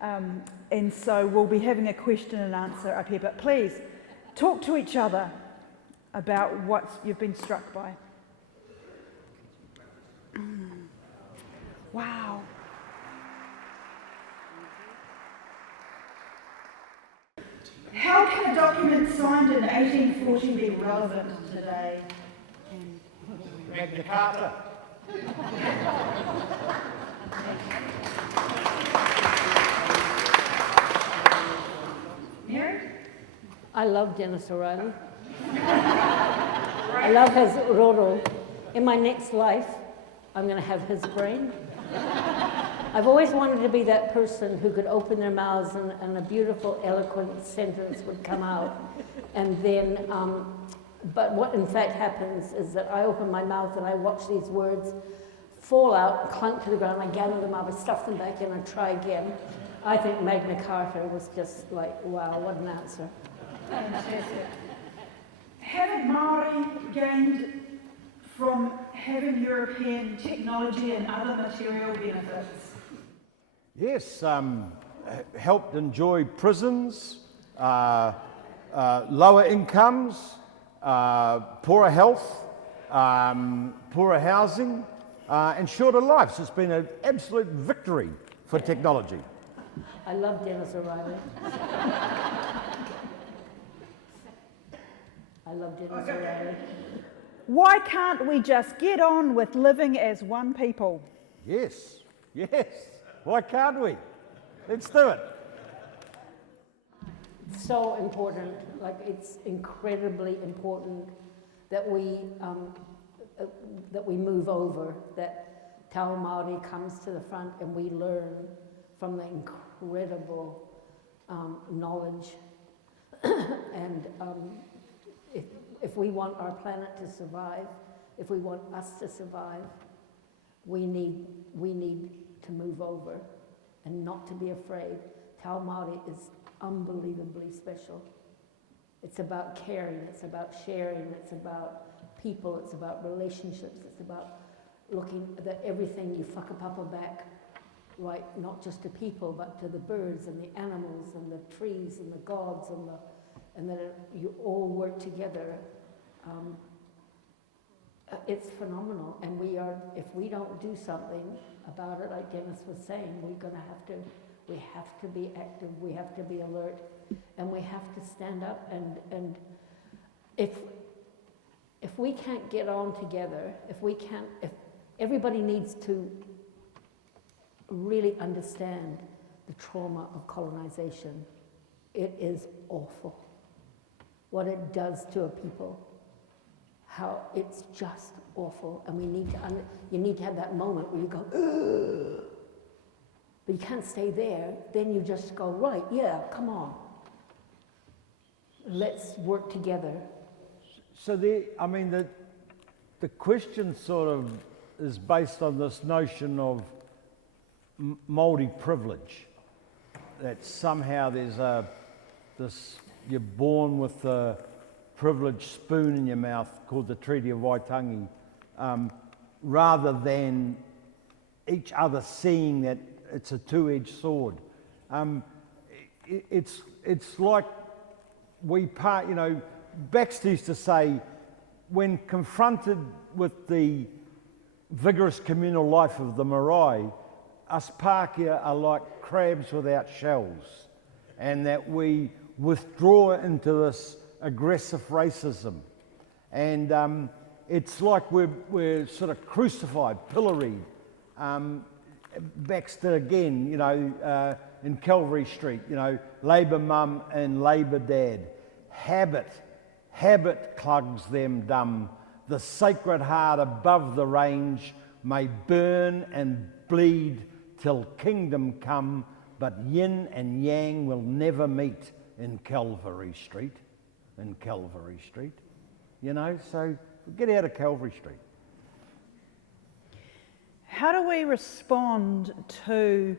and so we'll be having a question and answer up here. But please, talk to each other about what you've been struck by. Wow. How can a document signed in 1840 be relevant today? Magna Carta. Mary? I love Dennis O'Reilly. I love his roro. In my next life, I'm going to have his brain. I've always wanted to be that person who could open their mouths and a beautiful, eloquent sentence would come out. And then, but what in fact happens is that I open my mouth and I watch these words fall out, clunk to the ground, I gather them up, I stuff them back in and try again. I think Magna Carta was just like, wow, what an answer. Fantastic. Haven't Māori gained from having European technology and other material benefits? Yes, helped enjoy prisons, lower incomes, poorer health, poorer housing, and shorter lives. It's been an absolute victory for technology. I love Dennis O'Reilly. I love Dennis O'Reilly. Why can't we just get on with living as one people? Yes, yes. Why can't we? Let's do it. So important, like it's incredibly important that we move over, that Te Ao Māori comes to the front and we learn from the incredible knowledge. And if we want our planet to survive, if we want us to survive, we need to move over and not to be afraid. Te Ao Māori is unbelievably special. It's about caring, it's about sharing, it's about people, it's about relationships, it's about looking at everything you whakapapa back, right, not just to people, but to the birds and the animals and the trees and the gods and that you all work together. It's phenomenal, and if we don't do something about it, like Dennis was saying, we have to be active, we have to be alert, and we have to stand up, and if we can't get on together, if everybody needs to really understand the trauma of colonization. It is awful what it does to a people. How it's just awful, and you need to have that moment where you go, ugh. But you can't stay there. Then you just go, right, yeah, come on. Let's work together. So the question sort of is based on this notion of Māori privilege, that somehow there's you're born with the privileged spoon in your mouth called the Treaty of Waitangi, rather than each other seeing that it's a two-edged sword. It's like Baxter used to say, when confronted with the vigorous communal life of the marae, us Pākehā are like crabs without shells, and that we withdraw into this aggressive racism. And it's like we're sort of crucified, pilloried. Baxter again, in Calvary Street, Labour mum and Labour dad. Habit clugs them dumb. The sacred heart above the range may burn and bleed till kingdom come, but yin and yang will never meet in Calvary Street. So get out of Calvary Street. How do we respond to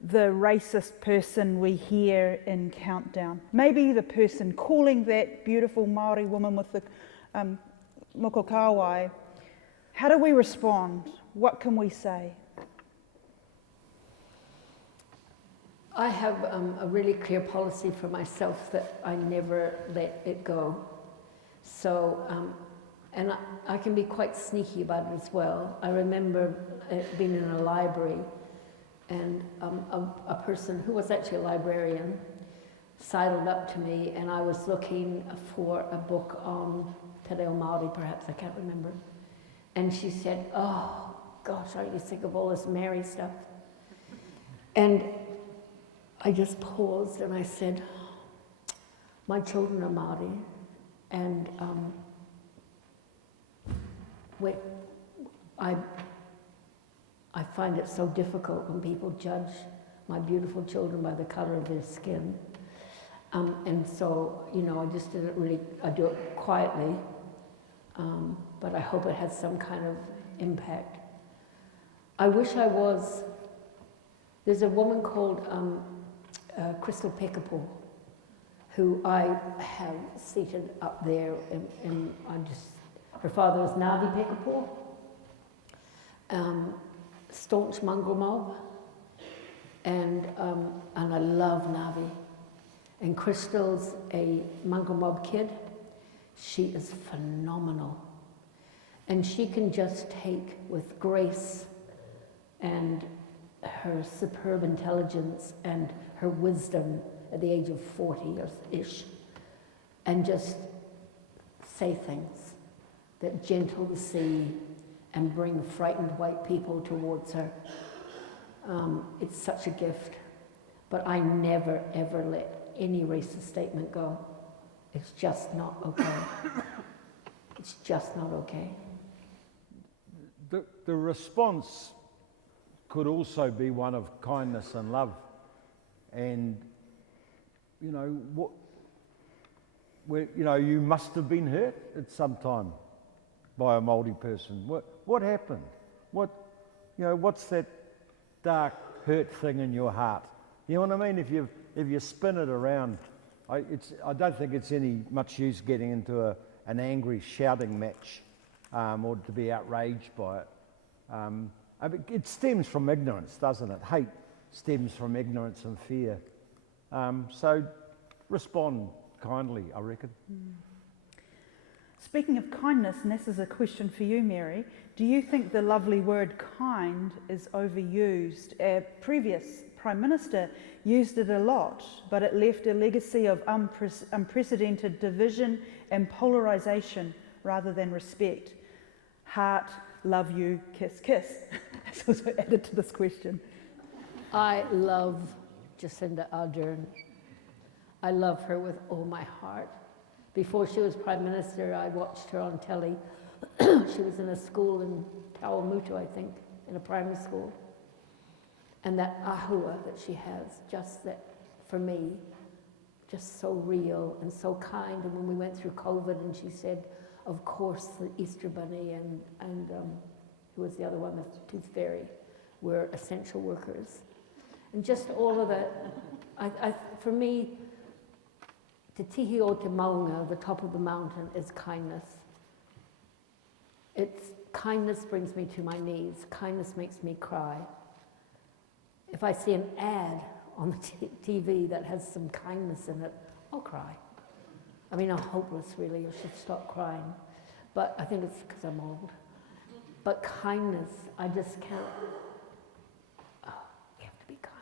the racist person we hear in Countdown? Maybe the person calling that beautiful Māori woman with the mokokawai. How do we respond? What can we say? I have a really clear policy for myself that I never let it go. So, and I can be quite sneaky about it as well. I remember being in a library, and a person who was actually a librarian sidled up to me, and I was looking for a book on Te Reo Māori, perhaps, I can't remember. And she said, "Oh, gosh, aren't you sick of all this Mary stuff?" And I just paused and I said, "My children are Māori, and I find it so difficult when people judge my beautiful children by the colour of their skin." And so, I just didn't really, I do it quietly, but I hope it has some kind of impact. I wish I was, there's a woman called Crystal Pekapo, who I have seated up there, and her father was Ngāti Pekapo, staunch mongrel mob, and I love Ngāti. And Crystal's a mongrel mob kid. She is phenomenal. And she can just take with grace and her superb intelligence and her wisdom at the age of 40-ish, and just say things that gentle the sea and bring frightened white people towards her. It's such a gift. But I never, ever let any racist statement go. It's just not okay. It's just not okay. The response could also be one of kindness and love. And, you must have been hurt at some time by a Māori person. What happened? What's that dark hurt thing in your heart? You know what I mean? If you spin it around, I don't think it's any much use getting into an angry shouting match or to be outraged by it. It stems from ignorance, doesn't it? Hate stems from ignorance and fear. So respond kindly, I reckon. Speaking of kindness, and this is a question for you, Mary, do you think the lovely word kind is overused? Our previous Prime Minister used it a lot, but it left a legacy of unprecedented division and polarisation rather than respect. Heart, love you, kiss, kiss. That's also added to this question. I love Jacinda Ardern. I love her with all my heart. Before she was Prime Minister, I watched her on telly. She was in a school in Tawamutu, I think, in a primary school. And that ahua that she has, just that, for me, just so real and so kind. And when we went through COVID and she said, of course, the Easter Bunny and who was the other one, the Tooth Fairy, were essential workers. And just all of that, for me, Te tihi o te maunga, the top of the mountain, is kindness. Kindness brings me to my knees. Kindness makes me cry. If I see an ad on the TV that has some kindness in it, I'll cry. I mean, I'm hopeless, really. I should stop crying. But I think it's because I'm old. But kindness, I just can't. Oh, you have to be kind.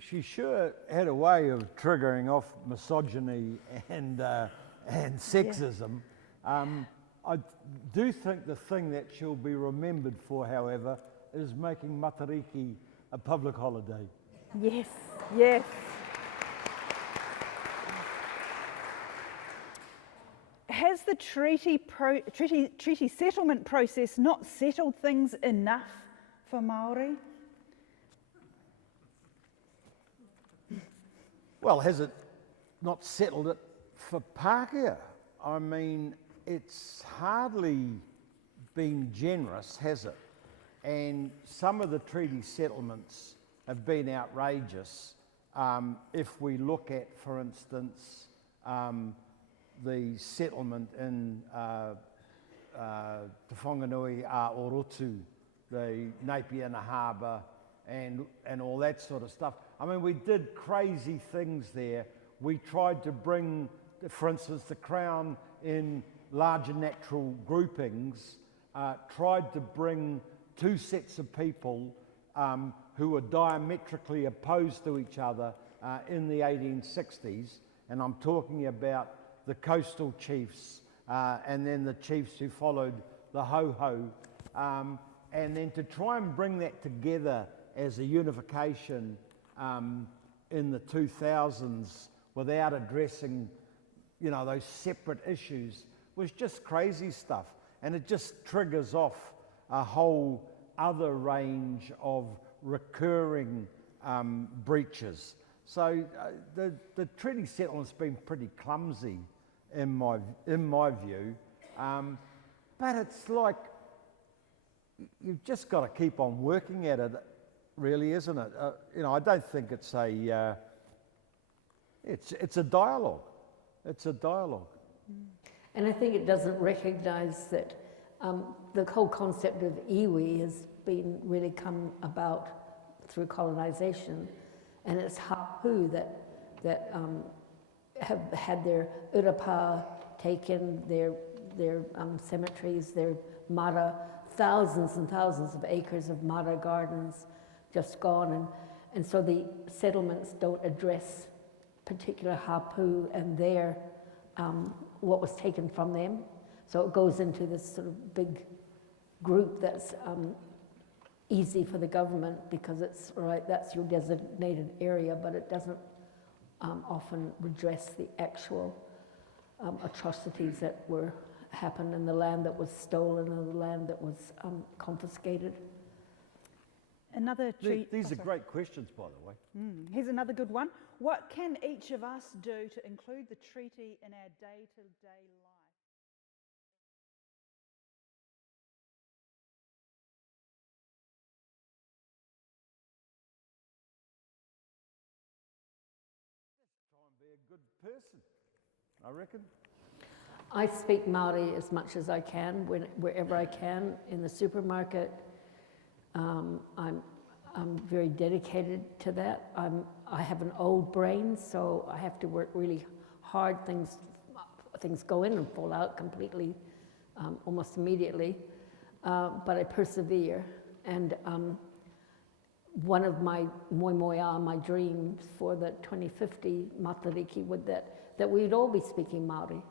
She sure had a way of triggering off misogyny and sexism. I do think the thing that she'll be remembered for, however, is making Matariki a public holiday. Yes, yes. Has the treaty settlement process not settled things enough for Māori? Well, has it not settled it for Pākehā? I mean, it's hardly been generous, has it? And some of the treaty settlements have been outrageous. If we look at, for instance, the settlement in Te Whanganui a Orotu, the Napier in the harbour, and all that sort of stuff. I mean, we did crazy things there. We tried to bring, for instance, the Crown in larger natural groupings, tried to bring two sets of people who were diametrically opposed to each other in the 1860s, and I'm talking about the coastal chiefs and then the chiefs who followed the ho-ho, and then to try and bring that together as a unification in the 2000s without addressing, you know, those separate issues was just crazy stuff, and it just triggers off a whole other range of recurring breaches. So the treaty settlement's been pretty clumsy in my view, but it's like you've just got to keep on working at it, really, isn't it? You know, I don't think it's a it's a dialogue. It's a dialogue. And I think it doesn't recognise that the whole concept of iwi has been really come about through colonisation, and it's hapu that have had their urapa taken, their cemeteries, their mara, thousands and thousands of acres of mara gardens just gone, and so the settlements don't address particular hapu and their what was taken from them. So it goes into this sort of big group that's easy for the government because it's right, that's your designated area, but it doesn't often redress the actual atrocities that happened in the land that was stolen and the land that was confiscated. Another treat. These are great questions, by the way. Here's another good one. What can each of us do to include the treaty in our day-to-day life? Try and be a good person, I reckon. I speak Māori as much as I can, wherever I can, in the supermarket. I'm very dedicated to that. I have an old brain, so I have to work really hard. Things go in and fall out completely, almost immediately, but I persevere. And one of my moimoia, my dreams for the 2050 Matariki would that we'd all be speaking Māori.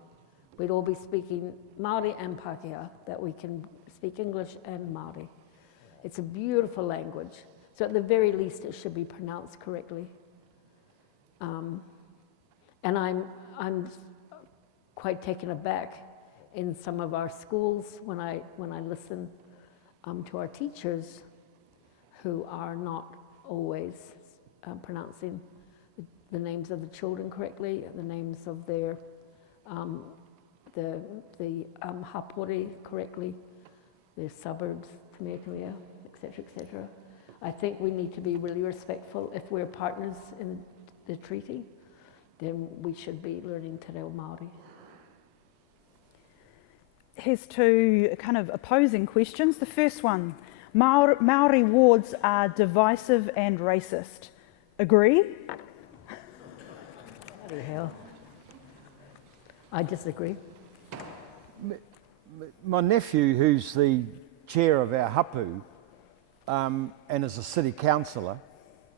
We'd all be speaking Māori and Pākehā, that we can speak English and Māori. It's a beautiful language. So at the very least, it should be pronounced correctly. And I'm quite taken aback in some of our schools when I listen to our teachers who are not always pronouncing the names of the children correctly, the names of their the hapori correctly, their suburbs, etc., etc. I think we need to be really respectful if we're partners in the treaty, then we should be learning Te Reo Māori. Here's two kind of opposing questions. The first one, Maori wards are divisive and racist. Agree? Bloody hell. I disagree. My nephew, who's the chair of our hapu, and is a city councillor,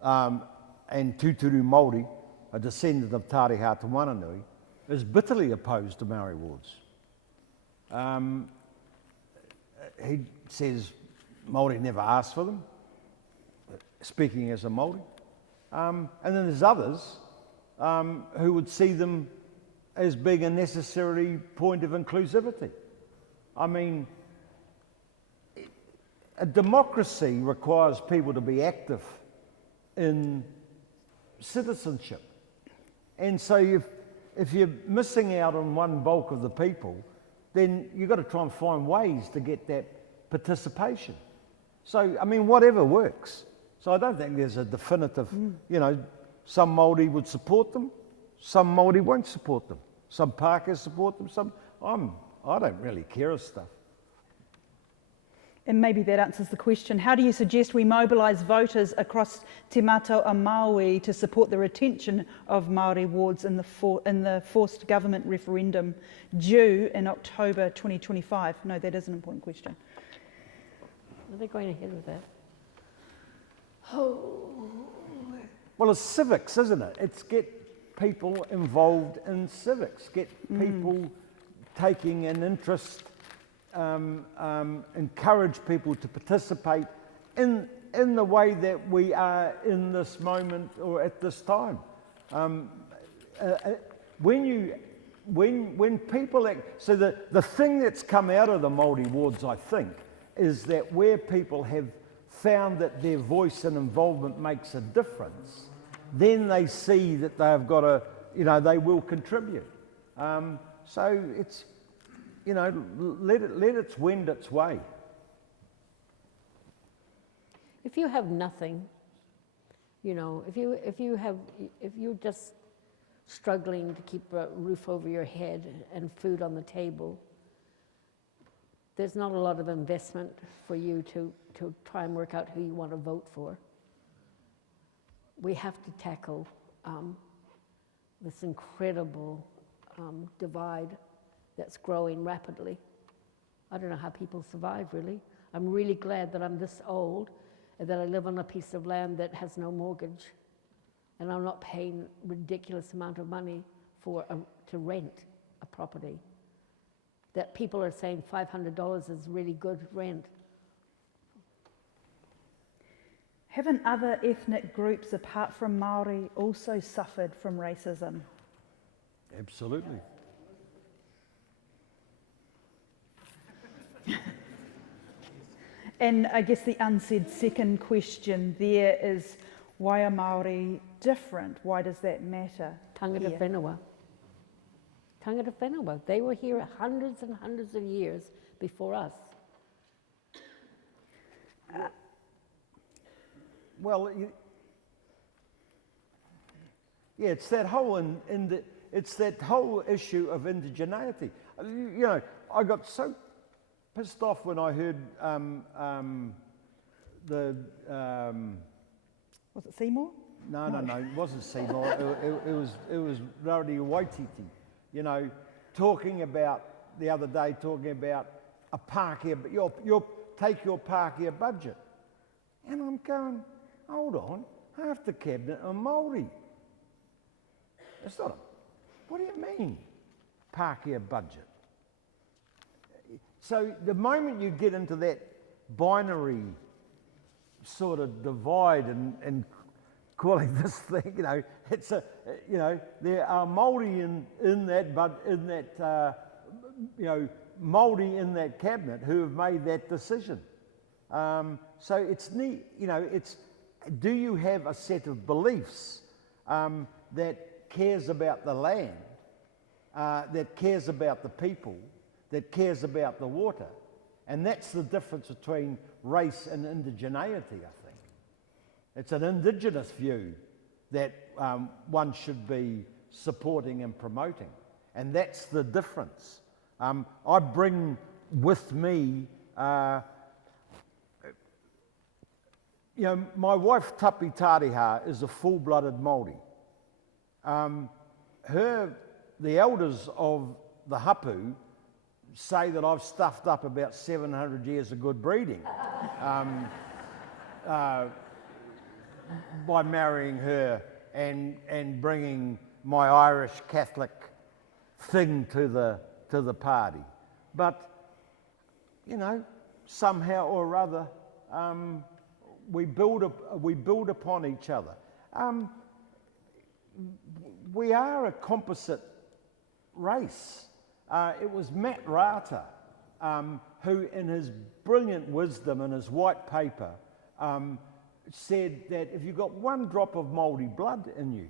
and Tūturu Māori, a descendant of Tariha Te Wananui, is bitterly opposed to Maori wards. He says Māori never asked for them, speaking as a Māori. And then there's others who would see them as being a necessary point of inclusivity. I mean, a democracy requires people to be active in citizenship. And so if you're missing out on one bulk of the people, then you've got to try and find ways to get that participation. So, I mean, whatever works. So I don't think there's a definitive, you know, some Māori would support them, some Māori won't support them. Some Pākehā support them, some, I don't really care of stuff. And maybe that answers the question. How do you suggest we mobilise voters across Te Mātou a Māui to support the retention of Māori wards in the forced government referendum due in October 2025? No, that is an important question. Are they going ahead with that? Well, it's civics, isn't it? It's get people involved in civics, get people taking an interest, encourage people to participate in the way that we are in this moment or at this time. When people act, so the thing that's come out of the Māori wards, I think, is that where people have found that their voice and involvement makes a difference, then they see that they've got a, you know, they will contribute. So it's, you know, let it wend its way. If you have nothing, you know, if you're just struggling to keep a roof over your head and food on the table, there's not a lot of investment for you to try and work out who you want to vote for. We have to tackle this incredible divide that's growing rapidly. I don't know how people survive, really. I'm really glad that I'm this old and that I live on a piece of land that has no mortgage, and I'm not paying a ridiculous amount of money to rent a property. That people are saying $500 is really good rent. Haven't other ethnic groups apart from Māori also suffered from racism? Absolutely. And I guess the unsaid second question there is, why are Māori different? Why does that matter? Tangata here? whenua. Tangata whenua. They were here hundreds and hundreds of years before us. Well, yeah, it's that whole it's that whole issue of indigeneity. You know, I got so pissed off when I heard Was it Seymour? No, it wasn't Seymour. it was Rauti Waititi. You know, talking about the other day, talking about a Pākehā, but you'll take your Pākehā budget, and I'm going, hold on, half the cabinet are Māori. It's not. What do you mean, Pākehā budget? So the moment you get into that binary sort of divide and calling this thing, you know, it's a, you know, there are Māori in that, but in that, you know, Māori in that cabinet who have made that decision. So it's neat, you know, it's, do you have a set of beliefs that cares about the land, that cares about the people, that cares about the water? And that's the difference between race and indigeneity, I think. It's an indigenous view that one should be supporting and promoting. And that's the difference. I bring with me, my wife Tapi Tariha is a full-blooded Māori. The elders of the hapu say that I've stuffed up about 700 years of good breeding by marrying her and bringing my Irish Catholic thing to the party. But, somehow or other, we build upon each other. We are a composite race. It was Matt Rata who, in his brilliant wisdom in his white paper, said that if you've got one drop of Māori blood in you,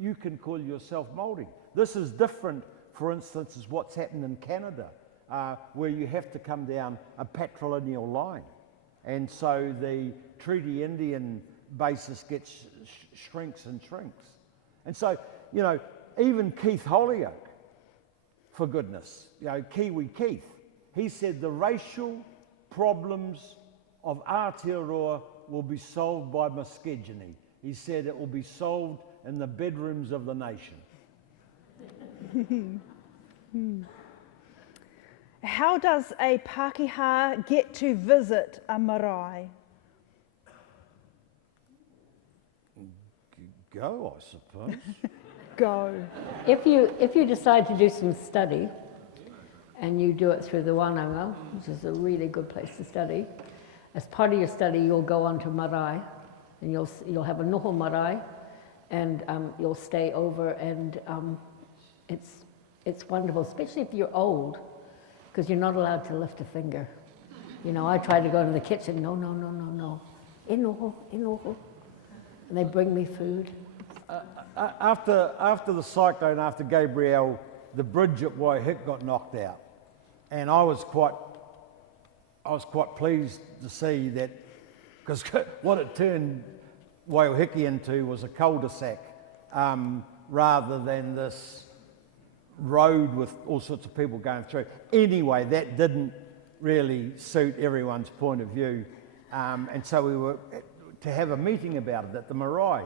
you can call yourself Māori. This is different, for instance, is what's happened in Canada, where you have to come down a patrilineal line. And so the Treaty Indian basis gets shrinks and shrinks. And so, even Keith Holyoake, for goodness, Kiwi Keith, he said the racial problems of Aotearoa will be solved by misogyny. He said it will be solved in the bedrooms of the nation. How does a Pākehā get to visit a marae? Go, I suppose. Go. If you decide to do some study, and you do it through the Wānanga, which is a really good place to study, as part of your study you'll go on to marae, and you'll have a noho marae, and you'll stay over, and it's wonderful, especially if you're old, because you're not allowed to lift a finger. I tried to go to the kitchen, no. E noho. And they bring me food. After the cyclone, after Gabrielle, the bridge at Waiheke got knocked out, and I was quite pleased to see that, because what it turned Waiheke into was a cul-de-sac rather than this road with all sorts of people going through. Anyway, that didn't really suit everyone's point of view, and so we were to have a meeting about it at the marae.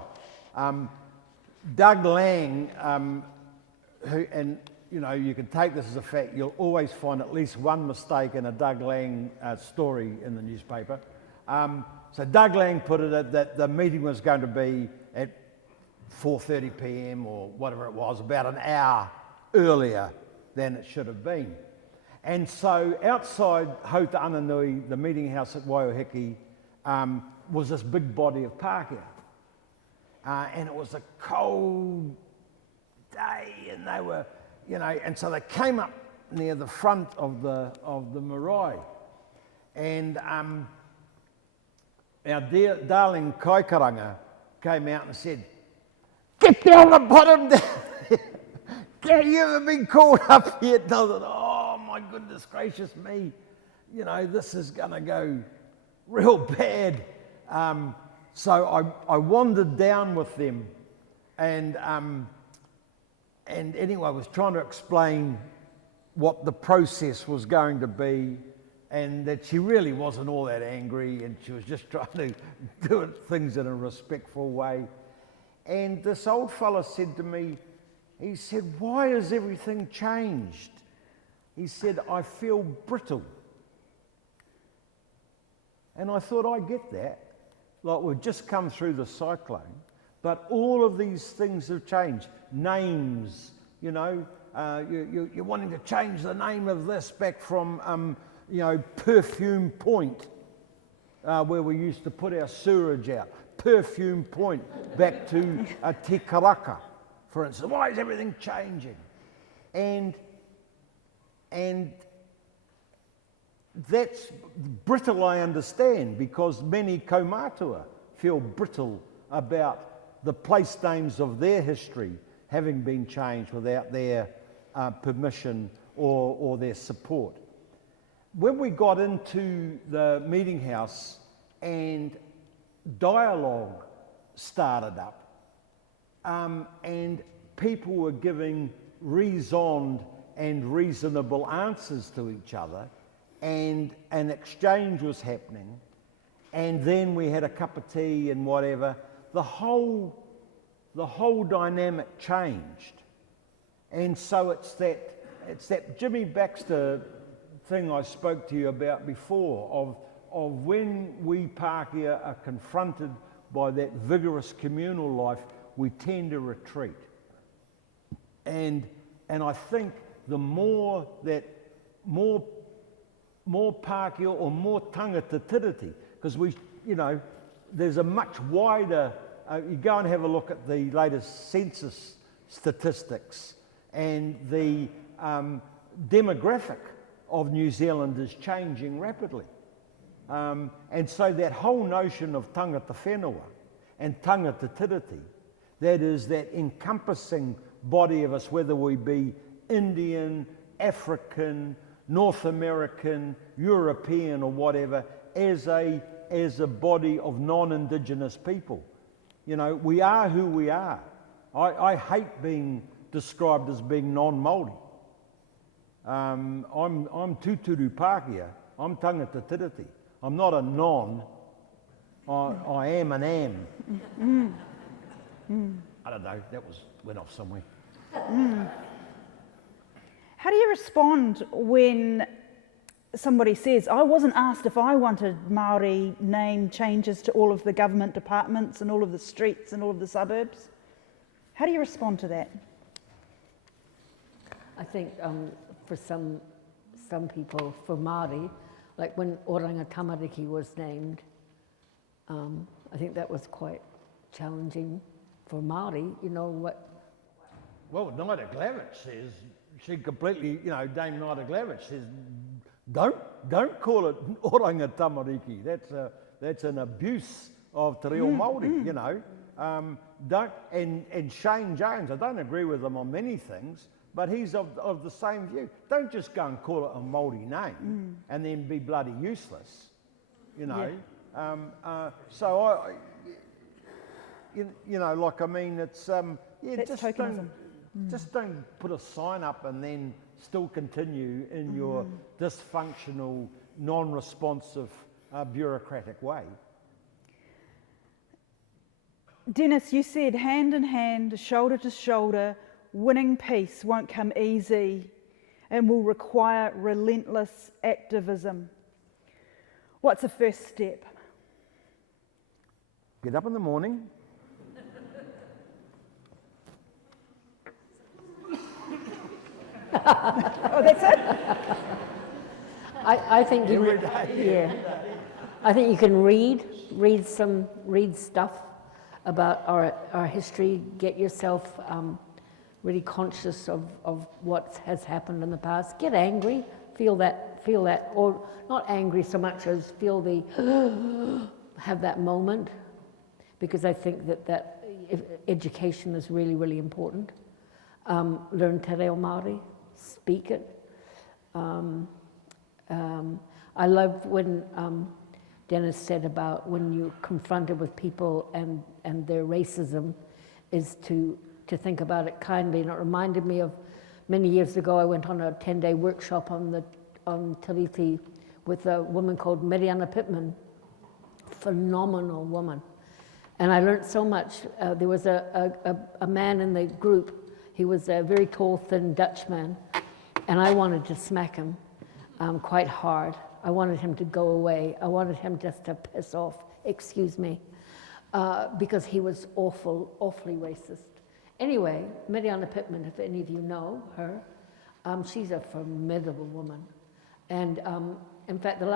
Doug Lang, you can take this as a fact, you'll always find at least one mistake in a Doug Lang story in the newspaper. So Doug Lang put it that the meeting was going to be at 4:30 p.m. or whatever it was, about an hour earlier than it should have been. And so outside Hauta Ananui, the meeting house at Waiheke, was this big body of Pākehā. And it was a cold day, and they were, and so they came up near the front of the marae, and our darling Kaikaranga came out and said, "Get down the bottom down there. Have you ever been called up here?" And I thought, oh my goodness gracious me, this is going to go real bad. So I wandered down with them, and anyway, I was trying to explain what the process was going to be, and that she really wasn't all that angry, and she was just trying to do things in a respectful way. And this old fella said to me, he said, "Why has everything changed?" He said, "I feel brittle." And I thought, I get that. Like, we've just come through the cyclone, but all of these things have changed. Names, you're wanting to change the name of this back from, Perfume Point, where we used to put our sewerage out. Perfume Point, back to Te Karaka, for instance. Why is everything changing? And that's brittle, I understand, because many kaumātua feel brittle about the place names of their history having been changed without their permission or their support. When we got into the meeting house and dialogue started up, and people were giving reasoned and reasonable answers to each other, and an exchange was happening, and then we had a cup of tea and whatever. The whole dynamic changed, and so it's that Jimmy Baxter thing I spoke to you about before of when we Pākehā are confronted by that vigorous communal life, we tend to retreat. And I think the more Pākehā or more tangata tiriti, because there's a much wider, you go and have a look at the latest census statistics, and the demographic of New Zealand is changing rapidly. And so that whole notion of tangata whenua and tangata tiriti, that is that encompassing body of us, whether we be Indian, African, North American, European or whatever, as a body of non-Indigenous people. We are who we are. I hate being described as being non-Māori. I'm tūturu Pākehā, I'm tangata tiriti. I'm not a non, I am an am. I don't know, went off somewhere. How do you respond when somebody says, I wasn't asked if I wanted Māori name changes to all of the government departments and all of the streets and all of the suburbs? How do you respond to that? I think for some people, for Māori, like when Oranga Tamariki was named, I think that was quite challenging for Māori, what... Well, Nida Glavich says, she completely, Dame Nida Glavich says, don't call it Oranga Tamariki, that's an abuse of Te Reo Māori, don't, and Shane Jones, I don't agree with him on many things, but he's of the same view. Don't just go and call it a Māori name and then be bloody useless, Yeah. So it's That's tokenism. just don't put a sign up and then still continue in your dysfunctional, non-responsive, bureaucratic way. Denis, you said hand in hand, shoulder to shoulder, winning peace won't come easy and will require relentless activism. What's the first step? Get up in the morning. Oh, that's it? I think you Every day. yeah. I think you can read stuff about our history, get yourself really conscious of what has happened in the past. Get angry, feel that, or not angry so much as feel have that moment, because I think that education is really, really important. Learn te reo Māori, speak it. I love when Denis said about when you're confronted with people and their racism is to think about it kindly. And it reminded me of many years ago, I went on a 10-day workshop on Tiriti with a woman called Mariana Pittman, phenomenal woman. And I learned so much. There was a man in the group. He was a very tall, thin Dutch man, and I wanted to smack him quite hard. I wanted him to go away. I wanted him just to piss off, excuse me, because he was awfully racist. Anyway, Mariana Pittman, if any of you know her, she's a formidable woman. And in fact, the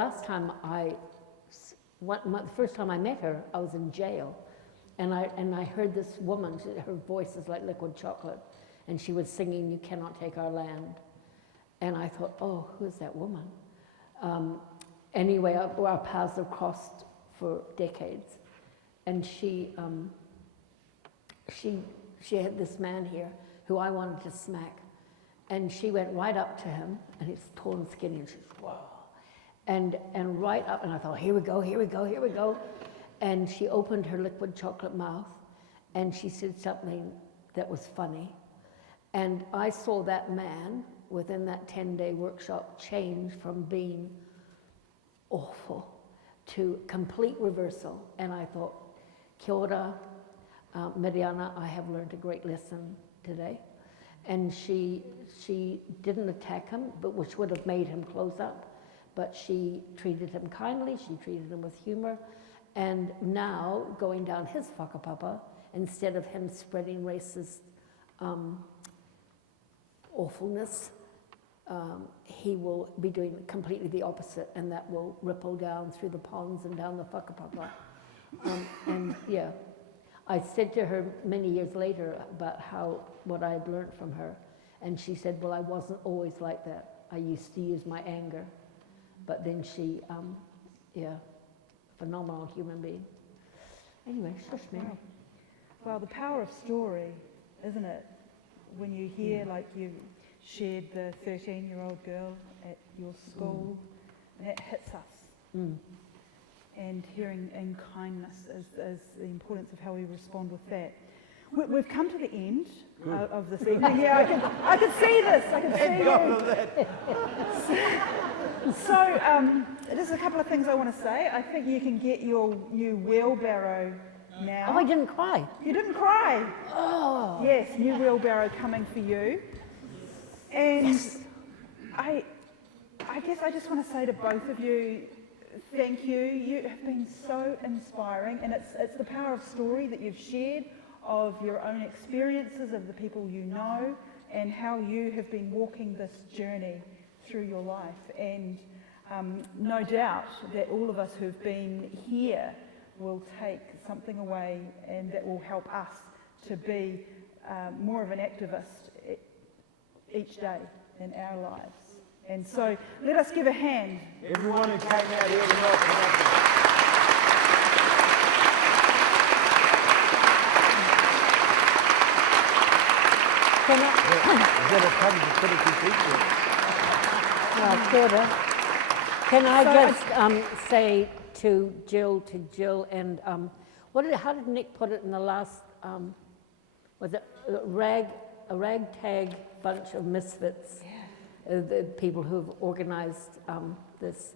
first time I met her, I was in jail. And I heard this woman, her voice is like liquid chocolate, and she was singing, "You Cannot Take Our Land." And I thought, oh, who is that woman? Anyway, our paths have crossed for decades. And she had this man here who I wanted to smack. And she went right up to him, and he's tall and skinny, and she's, whoa. And right up, and I thought, here we go. And she opened her liquid chocolate mouth, and she said something that was funny. And I saw that man within that 10-day workshop change from being awful to complete reversal. And I thought, kia ora, Miriana, I have learned a great lesson today. And she didn't attack him, but which would have made him close up. But she treated him kindly, she treated him with humor. And now, going down his whakapapa, instead of him spreading racist awfulness, he will be doing completely the opposite, and that will ripple down through the ponds and down the whakapapa. And yeah, I said to her many years later about what I had learned from her, and she said, well, I wasn't always like that. I used to use my anger. But then she, phenomenal human being. Anyway, shush, Mary. Well, the power of story, isn't it? When you hear, like you shared the 13-year-old girl at your school, and that hits us. And hearing in kindness is the importance of how we respond with that. We've come to the end of this evening. Yeah, I can see this. I can see you. So, there's a couple of things I want to say. I think you can get your new wheelbarrow now. Oh, I didn't cry. You didn't cry. Oh. Yes, new wheelbarrow coming for you. And yes. I guess I just want to say to both of you, thank you. You have been so inspiring, and it's the power of story that you've shared, of your own experiences, of the people you know, and how you have been walking this journey through your life. And no doubt that all of us who've been here will take something away, and that will help us to be more of an activist each day in our lives. And so let us give a hand. Everyone who came out here to welcome. Can I just say to Jill, and how did Nick put it in the last, was it a ragtag bunch of misfits? Yeah. The people who have organized this.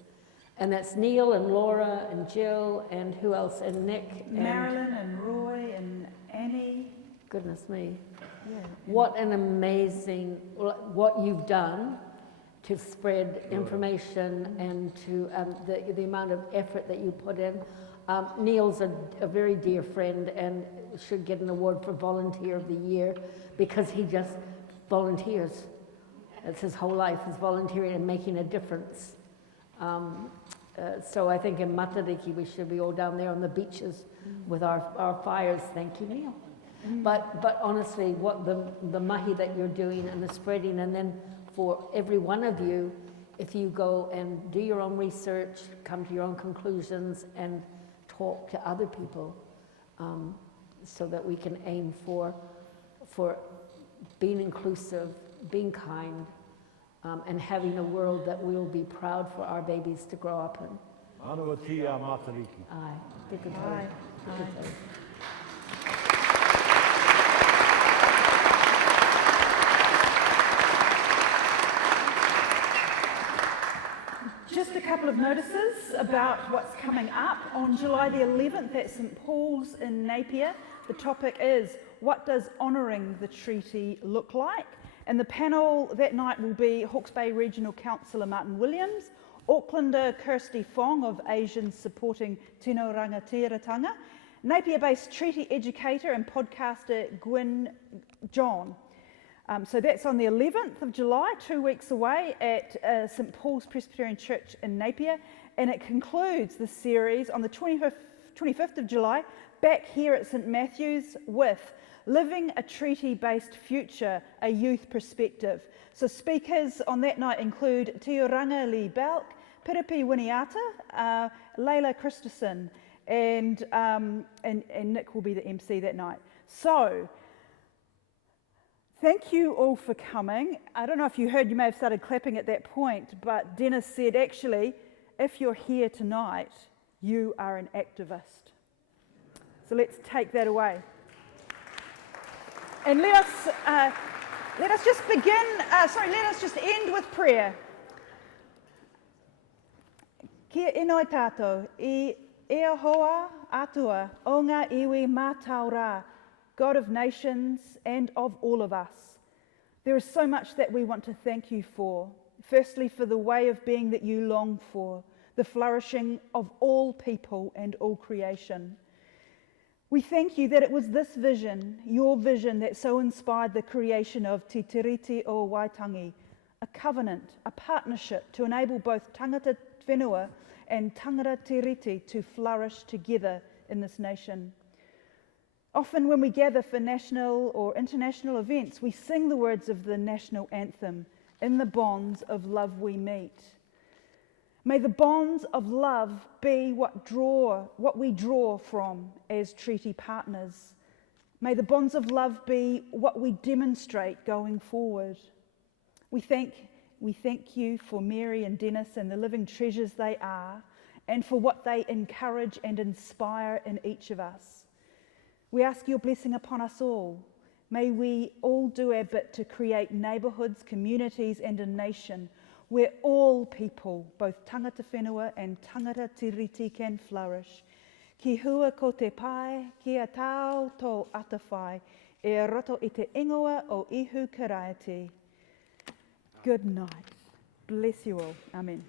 And that's Neil and Laura and Jill and who else? And Nick. Marilyn and Roy and Annie. Goodness me. Yeah. What an amazing, what you've done to spread information, and to the amount of effort that you put in. Neil's a very dear friend and should get an award for Volunteer of the Year, because he just volunteers. It's his whole life, is volunteering and making a difference. So I think in Matariki we should be all down there on the beaches with our fires. Thank you, Neil. But honestly, what the mahi that you're doing and the spreading, and then for every one of you, if you go and do your own research, come to your own conclusions, and talk to other people, so that we can aim for being inclusive, being kind, and having a world that we will be proud for our babies to grow up in. Anua tia Matariki. Aye. Just a couple of notices about what's coming up. On July the 11th at St Paul's in Napier, the topic is, what does honouring the treaty look like? And the panel that night will be Hawke's Bay Regional Councillor Martin Williams, Aucklander Kirsty Fong of Asians Supporting Tino Rangatiratanga, Napier-based Tiriti educator and podcaster Gwyn John. So that's on the 11th of July, 2 weeks away, at St Paul's Presbyterian Church in Napier. And it concludes the series on the 25th of July, back here at St Matthew's, with Living a Treaty-Based Future, a Youth Perspective. So speakers on that night include Tioranga Lee Belk, Piripi Winiata, Leila Christensen, and Nick will be the MC that night. So, thank you all for coming. I don't know if you heard, you may have started clapping at that point, but Denis said, actually, if you're here tonight, you are an activist. So let's take that away. And let us just begin, let us just end with prayer. Kia inoi tātou, I ea hoa atua o ngā iwi mātau rā, God of nations and of all of us. There is so much that we want to thank you for. Firstly, for the way of being that you long for, the flourishing of all people and all creation. We thank you that it was this vision, your vision, that so inspired the creation of Te Tiriti o Waitangi, a covenant, a partnership to enable both tangata whenua and tangata tiriti to flourish together in this nation. Often when we gather for national or international events, we sing the words of the national anthem, "In the bonds of love we meet." May the bonds of love be what we draw from as treaty partners. May the bonds of love be what we demonstrate going forward. We thank you for Mary and Denis and the living treasures they are, and for what they encourage and inspire in each of us. We ask your blessing upon us all. May we all do our bit to create neighbourhoods, communities and a nation where all people, both tangata whenua and tangata tiriti, can flourish. Ki hua ko te pai, kia tau tō atawhai, e roto i te ingoa o ihu karaiti. Good night. Bless you all. Amen.